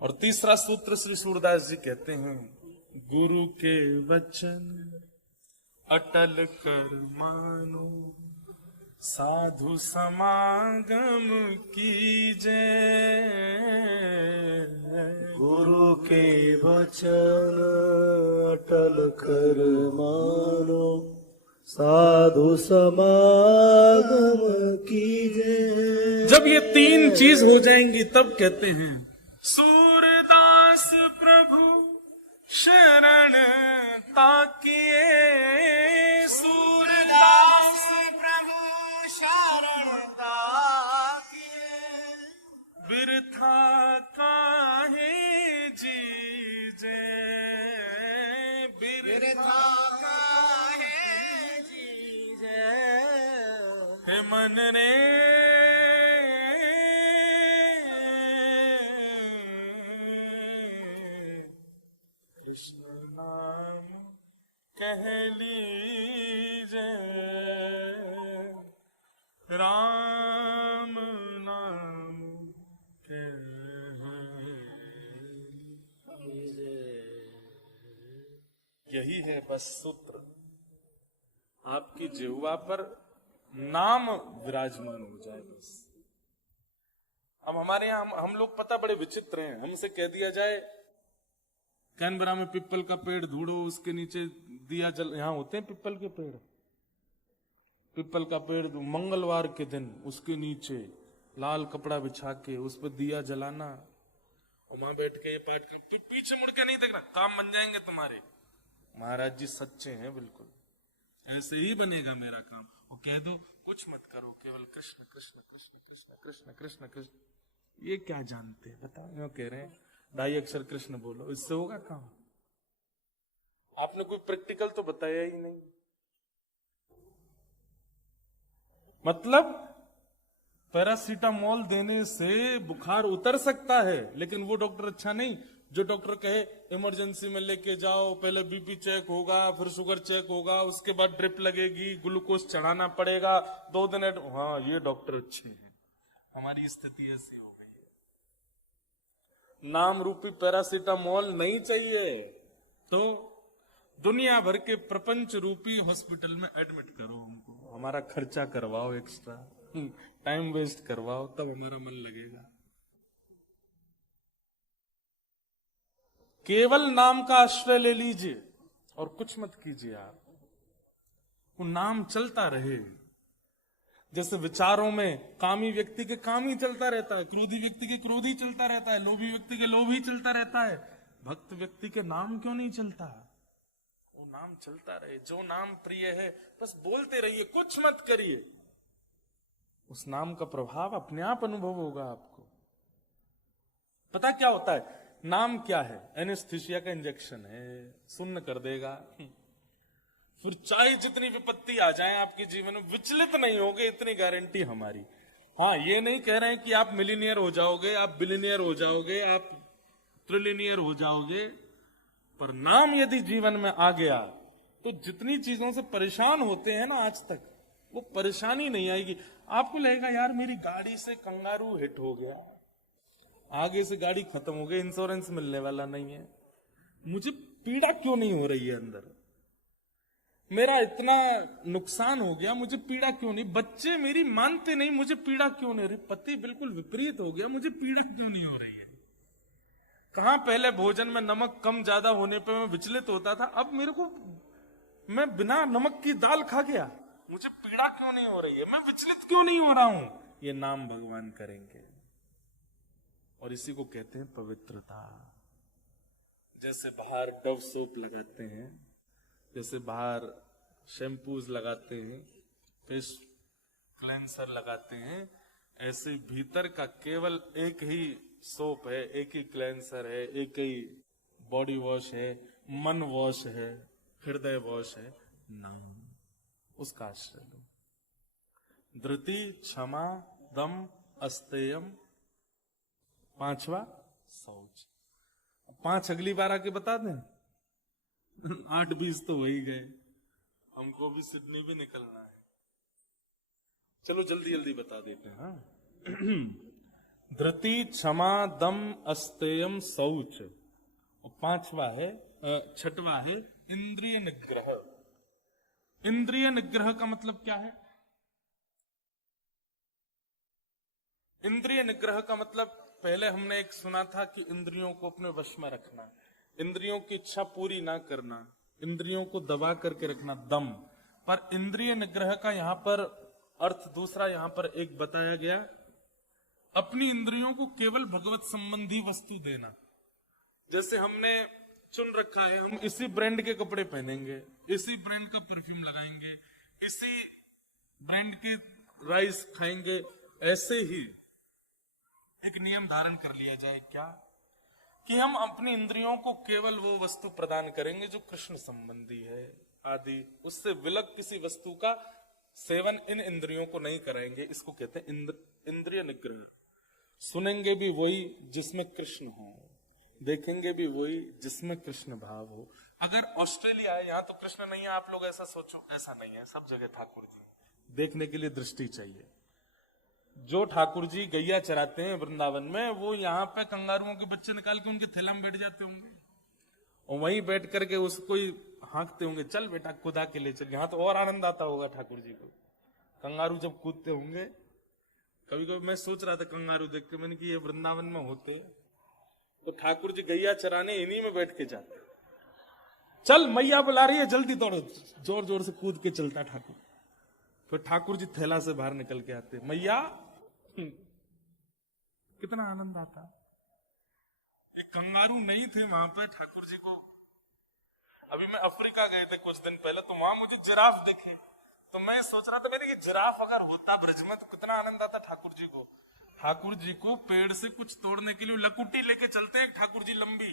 और तीसरा सूत्र श्री सूरदास जी कहते हैं गुरु के वचन अटल कर मानो, साधु समागम कीजे। गुरु के वचन अटल कर मानो, साधु समागम कीजे। जब ये 3 चीज हो जाएंगी तब कहते हैं सूरदास प्रभु शरण ताकिए। सूरदास प्रभु शरण ताकिए, बिरथा काहे जीजे। बिरथा काहे जीजे। हे मन रे कृष्ण नाम कह लीजे, राम नाम कह लीजे। यही है बस सूत्र। आपकी जिह्वा पर नाम विराजमान हो जाए बस। अब हमारे यहां हम लोग पता बड़े विचित्र हैं। हमसे कह दिया जाए कैनबरा में पिपल का पेड़ ढूंढो, उसके नीचे दिया जल। यहां होते हैं पिपल के पेड़, पिपल का पेड़ मंगलवार के दिन उसके नीचे लाल कपड़ा बिछा के उस पर दिया जलाना, और वहां बैठ के ये पाठ कर, पीछे मुड़ के नहीं देखना, काम बन जाएंगे तुम्हारे। महाराज जी सच्चे हैं बिल्कुल, ऐसे ही बनेगा मेरा काम। वो कह दो कुछ मत करो, केवल कृष्ण कृष्ण कृष्ण कृष्ण कृष्ण कृष्ण कृष्ण। ये क्या जानते हैं बताओ? यूं कह रहे हैं 2.5 अक्षर कृष्ण बोलो, इससे होगा काम? आपने कोई प्रैक्टिकल तो बताया ही नहीं। मतलब पैरासीटामोल देने से बुखार उतर सकता है, लेकिन वो डॉक्टर अच्छा नहीं जो डॉक्टर कहे इमरजेंसी में लेके जाओ, पहले बीपी चेक होगा, फिर शुगर चेक होगा, उसके बाद ड्रिप लगेगी, ग्लूकोज चढ़ाना पड़ेगा, 2 दिन हाँ, ये डॉक्टर अच्छे हैं। हमारी स्थिति ऐसी हो गई है। नाम रूपी पैरासीटामोल नहीं चाहिए तो दुनिया भर के प्रपंच रूपी हॉस्पिटल में एडमिट करो हमको, हमारा खर्चा करवाओ, एक्स्ट्रा टाइम वेस्ट करवाओ, तब हमारा मन लगेगा। केवल नाम का आश्रय ले लीजिए और कुछ मत कीजिए आप, वो नाम चलता रहे। जैसे विचारों में कामी व्यक्ति के काम ही चलता रहता है, क्रोधी व्यक्ति के क्रोध ही चलता रहता है, लोभी व्यक्ति के लोभ ही चलता रहता है, भक्त व्यक्ति के नाम क्यों नहीं चलता? वो नाम चलता रहे, जो नाम प्रिय है बस बोलते रहिए, कुछ मत करिए, उस नाम का प्रभाव अपने आप अनुभव होगा आपको। पता क्या होता है? नाम क्या है? एनेस्थीसिया का इंजेक्शन है, सुन्न कर देगा। फिर चाहे जितनी विपत्ति आ जाए आपके जीवन में, विचलित नहीं होगे, इतनी गारंटी हमारी। हाँ, ये नहीं कह रहे हैं कि आप मिलीनियर हो जाओगे, आप बिलीनियर हो जाओगे, आप ट्रिलियनियर हो जाओगे, पर नाम यदि जीवन में आ गया तो जितनी चीजों से परेशान होते हैं ना आज तक, वो परेशानी नहीं आएगी। आपको लगेगा यार मेरी गाड़ी से कंगारू हिट हो गया, आगे से गाड़ी खत्म हो गई, इंश्योरेंस मिलने वाला नहीं है, मुझे पीड़ा क्यों नहीं हो रही है अंदर, मेरा इतना नुकसान हो गया, मुझे पीड़ा क्यों नहीं, बच्चे मेरी मानते नहीं, मुझे पीड़ा क्यों नहीं हो रही, पति बिल्कुल विपरीत हो गया, मुझे पीड़ा क्यों नहीं हो रही है। कहां पहले भोजन में नमक कम ज्यादा होने पे मैं विचलित होता था, अब मेरे को, मैं बिना नमक की दाल खा गया, मुझे पीड़ा क्यों नहीं हो रही है, मैं विचलित क्यों नहीं हो रहा हूं। ये नाम भगवान करेंगे, और इसी को कहते हैं पवित्रता। जैसे बाहर डव सोप लगाते हैं, जैसे बाहर शैम्पूज लगाते हैं, फेस क्लेंसर लगाते हैं, ऐसे भीतर का केवल एक ही सोप है, एक ही क्लेंसर है, एक ही बॉडी वॉश है, मन वॉश है, हृदय वॉश है, नाम। उसका आश्रय लो। धृति, क्षमा, दम, अस्तेयम, 5वां शौच। 5 अगली बार आके बता दें। 8-20 तो वही गए, हमको भी सिडनी भी निकलना है। चलो जल्दी जल्दी बता देते हैं। हाँ? धृति, क्षमा, दम, अस्तेयम, शौच। और 5वां है, 6वां है इंद्रिय निग्रह। इंद्रिय निग्रह का मतलब क्या है? इंद्रिय निग्रह का मतलब, पहले हमने एक सुना था कि इंद्रियों को अपने वश में रखना, इंद्रियों की इच्छा पूरी ना करना, इंद्रियों को दबा करके रखना, दम। पर इंद्रिय निग्रह का यहां पर अर्थ दूसरा यहां पर एक बताया गया, अपनी इंद्रियों को केवल भगवत संबंधी वस्तु देना। जैसे हमने चुन रखा है, हम इसी ब्रांड के कपड़े पहनेंगे, इसी ब्रांड का परफ्यूम लगाएंगे, इसी ब्रांड के राइस खाएंगे, ऐसे ही एक नियम धारण कर लिया जाए, क्या कि हम अपनी इंद्रियों को केवल वो वस्तु प्रदान करेंगे जो कृष्ण संबंधी है आदि, उससे विलग किसी वस्तु का सेवन इन इंद्रियों को नहीं कराएंगे। इसको कहते हैं इंद्रिय निग्रह। सुनेंगे भी वही जिसमें कृष्ण हो, देखेंगे भी वही जिसमें कृष्ण भाव हो। अगर ऑस्ट्रेलिया है, यहां तो कृष्ण नहीं है, आप लोग ऐसा सोचो, ऐसा नहीं है, सब जगह ठाकुर जी। देखने के लिए दृष्टि चाहिए। जो ठाकुर जी गैया चराते हैं वृंदावन में, वो यहाँ पे कंगारुओं के बच्चे निकाल के उनके थैला में बैठ जाते होंगे और वहीं बैठ करके उसको ही हाँकते होंगे, चल बेटा खुदा के ले चल। यहाँ तो और आनंद आता होगा ठाकुर जी को, कंगारू जब कूदते होंगे। कभी कभी मैं सोच रहा था कंगारू देख के, मैंने कि ये वृंदावन में होते तो ठाकुर जी गैया चराने इन्हीं में बैठ के जाते, चल मैया बुला रही है जल्दी दौड़ो, जोर जोर से कूद के चलता ठाकुर। फिर ठाकुर जी थैला से बाहर निकल के आते, मैया, कितना आनंद आता। एक कंगारू नहीं थे वहां पे ठाकुर जी को। अभी मैं अफ्रीका गए थे कुछ दिन पहले, तो वहां मुझे जिराफ दिखे, तो मैं सोच रहा था मेरे ये जिराफ अगर होता ब्रज में तो कितना आनंद आता ठाकुर जी को। ठाकुर जी को पेड़ से कुछ तोड़ने के लिए लकुटी लेके चलते हैं ठाकुर जी लंबी,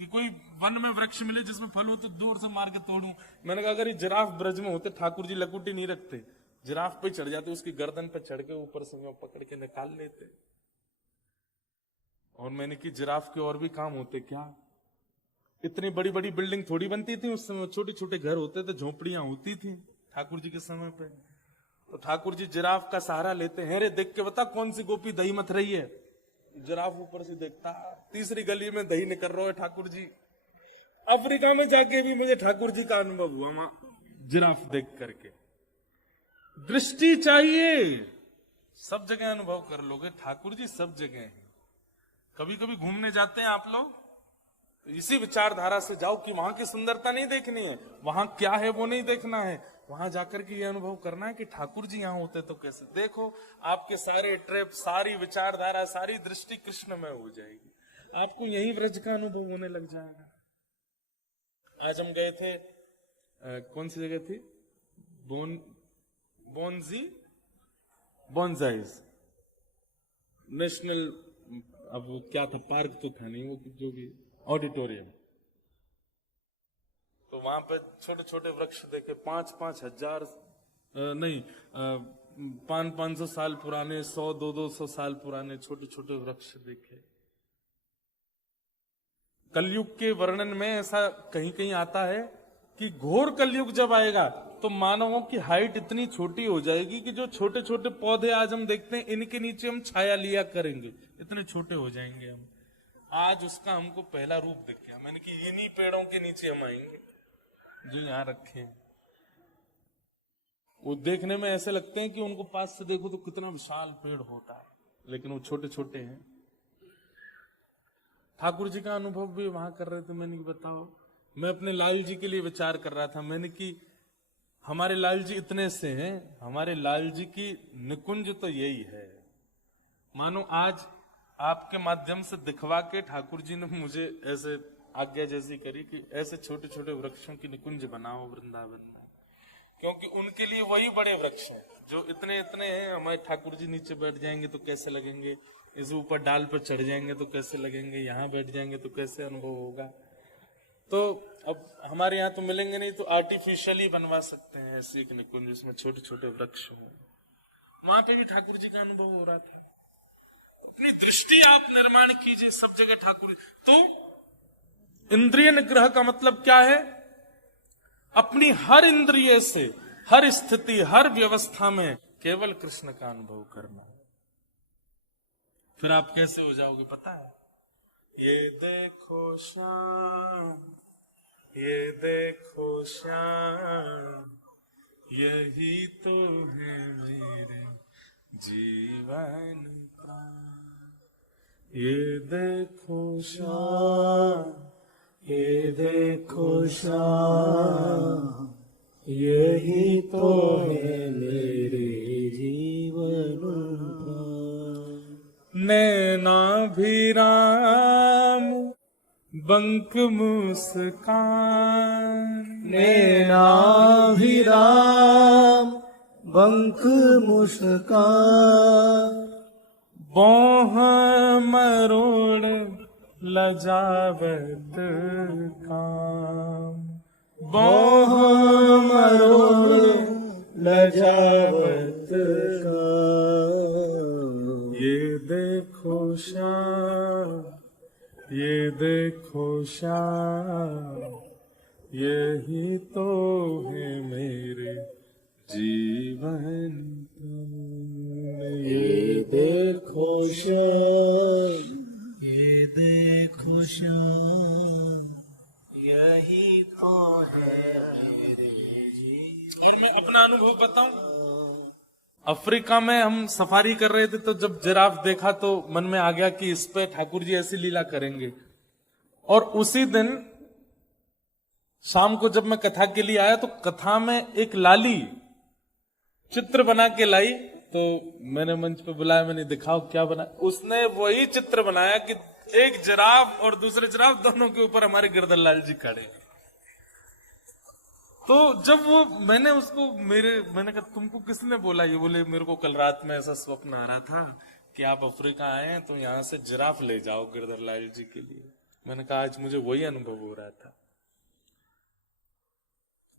कि कोई वन में वृक्ष मिले जिसमें फल हो तो दूर से मार के तोड़ूं। मैंने कहा अगर ये जिराफ ब्रज में होते ठाकुर जी लकुटी नहीं रखते, जिराफ पे चढ़ जाते, उसकी गर्दन पे चढ़ के ऊपर से वो पकड़ के निकाल लेते। और मैंने कि जिराफ के और भी काम होते क्या? इतनी बड़ी बड़ी बिल्डिंग थोड़ी बनती थी उस समय, छोटे छोटे घर होते थे, झोपड़ियां होती थी ठाकुर जी के समय पे। तो ठाकुर जी जिराफ का सहारा लेते हैं। रे देख के बता कौन सी गोपी दही मथ रही है। जिराफ ऊपर से देखता, तीसरी गली में दही निकल रहा है ठाकुर जी। अफ्रीका में जाके भी मुझे ठाकुर जी का अनुभव हुआ वहां जिराफ देख करके। दृष्टि चाहिए, सब जगह अनुभव कर लोगे, ठाकुर जी सब जगह हैं। कभी कभी घूमने जाते हैं आप लोग, तो इसी विचारधारा से जाओ कि वहां की सुंदरता नहीं देखनी है, वहां क्या है वो नहीं देखना है, वहां जाकर के ये अनुभव करना है कि ठाकुर जी यहां होते तो कैसे। देखो आपके सारे ट्रिप, सारी विचारधारा, सारी दृष्टि कृष्ण में हो जाएगी, आपको यही व्रज का अनुभव होने लग जाएगा। आज हम गए थे कौन सी जगह थी, बोनजाइज नेशनल, अब वो क्या था, पार्क तो था नहीं, वो जो भी ऑडिटोरियम। तो वहां पे छोटे छोटे वृक्ष देखे, 5-5 हजार नहीं 500-500 साल पुराने, 100-200 साल पुराने छोटे छोटे वृक्ष देखे। कलयुग के वर्णन में ऐसा कहीं कहीं आता है कि घोर कलयुग जब आएगा तो मानवों की हाइट इतनी छोटी हो जाएगी कि जो छोटे छोटे पौधे आज हम देखते हैं, इनके नीचे हम छाया लिया करेंगे, इतने छोटे हो जाएंगे हम। आज उसका हमको पहला रूप दिख गया। मैंने कि इन्हीं पेड़ों के नीचे हम आएंगे जो यहां रखे हैं। वो देखने में ऐसे लगते हैं कि उनको पास से देखो तो कितना विशाल पेड़ होता है, लेकिन वो छोटे छोटे हैं। ठाकुर जी का अनुभव भी वहां कर रहे थे। मैंने बताओ, मैं अपने लाल जी के लिए विचार कर रहा था। मैंने कि हमारे लाल जी इतने से हैं, हमारे लाल जी की निकुंज तो यही है। मानो आज आपके माध्यम से दिखवा के ठाकुर जी ने मुझे ऐसे आज्ञा जैसी करी कि ऐसे छोटे छोटे वृक्षों की निकुंज बनाओ वृंदावन में, क्योंकि उनके लिए वही बड़े वृक्ष हैं जो इतने इतने हैं। हमारे ठाकुर जी नीचे बैठ जाएंगे तो कैसे लगेंगे, इस ऊपर डाल पर चढ़ जाएंगे तो कैसे लगेंगे, यहाँ बैठ जाएंगे तो कैसे अनुभव होगा। तो अब हमारे यहाँ तो मिलेंगे नहीं, तो आर्टिफिशियली बनवा सकते हैं ऐसी एक निकुंज जिसमें छोटे छोटे वृक्ष हो। वहां पे भी ठाकुर जी का अनुभव हो रहा था। अपनी दृष्टि आप निर्माण कीजिए सब जगह ठाकुर। तो इंद्रिय निग्रह का मतलब क्या है? अपनी हर इंद्रिय से, हर स्थिति, हर व्यवस्था में केवल कृष्ण का अनुभव करना। फिर आप कैसे हो जाओगे पता है? ये देखो श्याम, ये देखो श्याम, यही तो है मेरे जीवन प्राण। ये देखो श्याम, ये देखो श्याम, यही तो है मेरे जीवन प्राण। नैनाभिराम बंक मुस्कान, नैनाभिराम बंक मुस्कान, बोह मरोड़ लजावत काम, बोह मरोड़ लजावत काम। ये देखो श्याम, ये देखो श्याम, यही तो है मेरे जीवन प्राण। ये देखो श्याम, ये देखो श्याम, यही तो है मेरे जीवन। और मैं अपना अनुभव बताऊं, अफ्रीका में हम सफारी कर रहे थे तो जब जिराफ देखा तो मन में आ गया कि इस पे ठाकुर जी ऐसी लीला करेंगे। और उसी दिन शाम को जब मैं कथा के लिए आया तो कथा में एक लाली चित्र बना के लाई, तो मैंने मंच पे बुलाया, मैंने दिखाओ क्या बना। उसने वही चित्र बनाया कि एक जिराफ और दूसरे जिराफ दोनों के ऊपर हमारे गिरधर लाल जी खड़े। तो जब वो मैंने कहा तुमको किसने बोला? ये बोले मेरे को कल रात में ऐसा स्वप्न आ रहा था कि आप अफ्रीका आए हैं तो यहाँ से जिराफ ले जाओ गिरधर लाल जी के लिए। मैंने कहा आज मुझे वही अनुभव हो रहा था।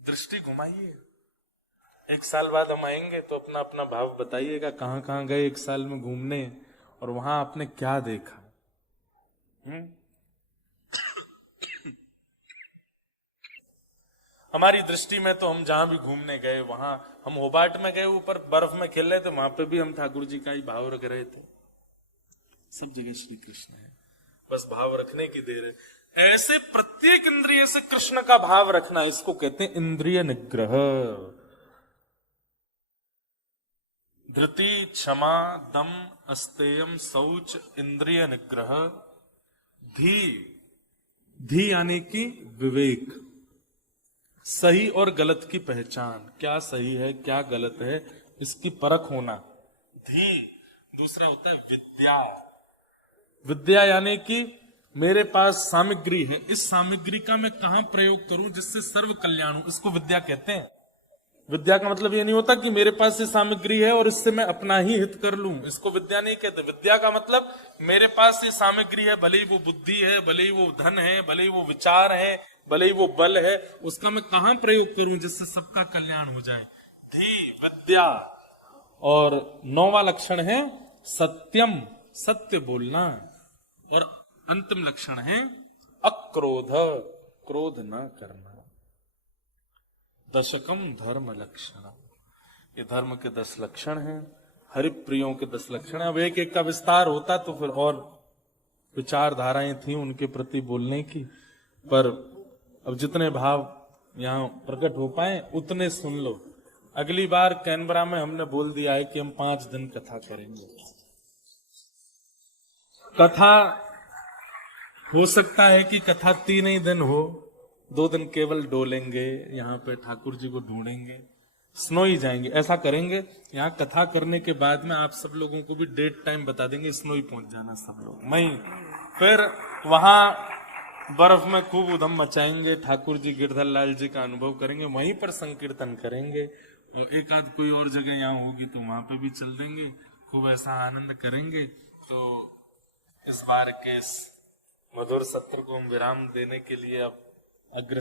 दृष्टि घुमाइए, एक साल बाद हम आएंगे तो अपना अपना भाव बताइएगा, कहां कहां गए एक साल में घूमने और वहां आपने क्या देखा। हमारी दृष्टि में तो हम जहां भी घूमने गए, वहां हम होबार्ट में गए, ऊपर बर्फ में खेल रहे थे, वहां पे भी हम ठाकुर जी का ही भाव रख रहे थे। सब जगह श्री कृष्ण है, बस भाव रखने की देर है। ऐसे प्रत्येक इंद्रिय से कृष्ण का भाव रखना, इसको कहते हैं इंद्रिय निग्रह। धृति, क्षमा, दम, अस्तेयम, शौच, इंद्रिय निग्रह। धी, धी यानी कि विवेक, सही और गलत की पहचान, क्या सही है क्या गलत है इसकी परख होना, धी। दूसरा होता है विद्या। विद्या यानी कि मेरे पास सामग्री है, इस सामग्री का मैं कहां प्रयोग करूं जिससे सर्व कल्याण हो, इसको विद्या कहते हैं। विद्या का मतलब ये नहीं होता कि मेरे पास ये सामग्री है और इससे मैं अपना ही हित कर लूं, इसको विद्या नहीं कहते। विद्या का मतलब मेरे पास ये सामग्री है, भले ही वो बुद्धि है, भले ही वो धन है, भले ही वो विचार है, भले ही वो बल है, उसका मैं कहां प्रयोग करूं जिससे सबका कल्याण हो जाए, धी विद्या। और 9वां लक्षण है सत्यम, सत्य बोलना। और अंतिम लक्षण है अक्रोध, क्रोध न करना। दशकम धर्म लक्षण, ये धर्म के 10 लक्षण हैं, हरिप्रियों के 10 लक्षण हैं। अब एक एक का विस्तार होता तो फिर और विचारधाराएं थी उनके प्रति बोलने की, पर अब जितने भाव यहां प्रकट हो पाए उतने सुन लो। अगली बार कैनबरा में हमने बोल दिया है कि हम 5 दिन कथा करेंगे। कथा हो सकता है कि कथा 3 ही दिन हो, 2 दिन केवल डोलेंगे, यहाँ पे ठाकुर जी को ढूंढेंगे, स्नोई जाएंगे, ऐसा करेंगे। यहाँ कथा करने के बाद में आप सब लोगों को भी डेट टाइम बता देंगे, स्नोई पहुंच जाना सब लोग। मैं फिर वहां बर्फ में खूब उधम मचाएंगे, ठाकुर जी गिरधर लाल जी का अनुभव करेंगे, वहीं पर संकीर्तन करेंगे। तो एक आध कोई और जगह यहाँ होगी तो वहां पे भी चल देंगे, खूब ऐसा आनंद करेंगे। तो इस बार के इस मधुर सत्र को हम विराम देने के लिए अब अग्र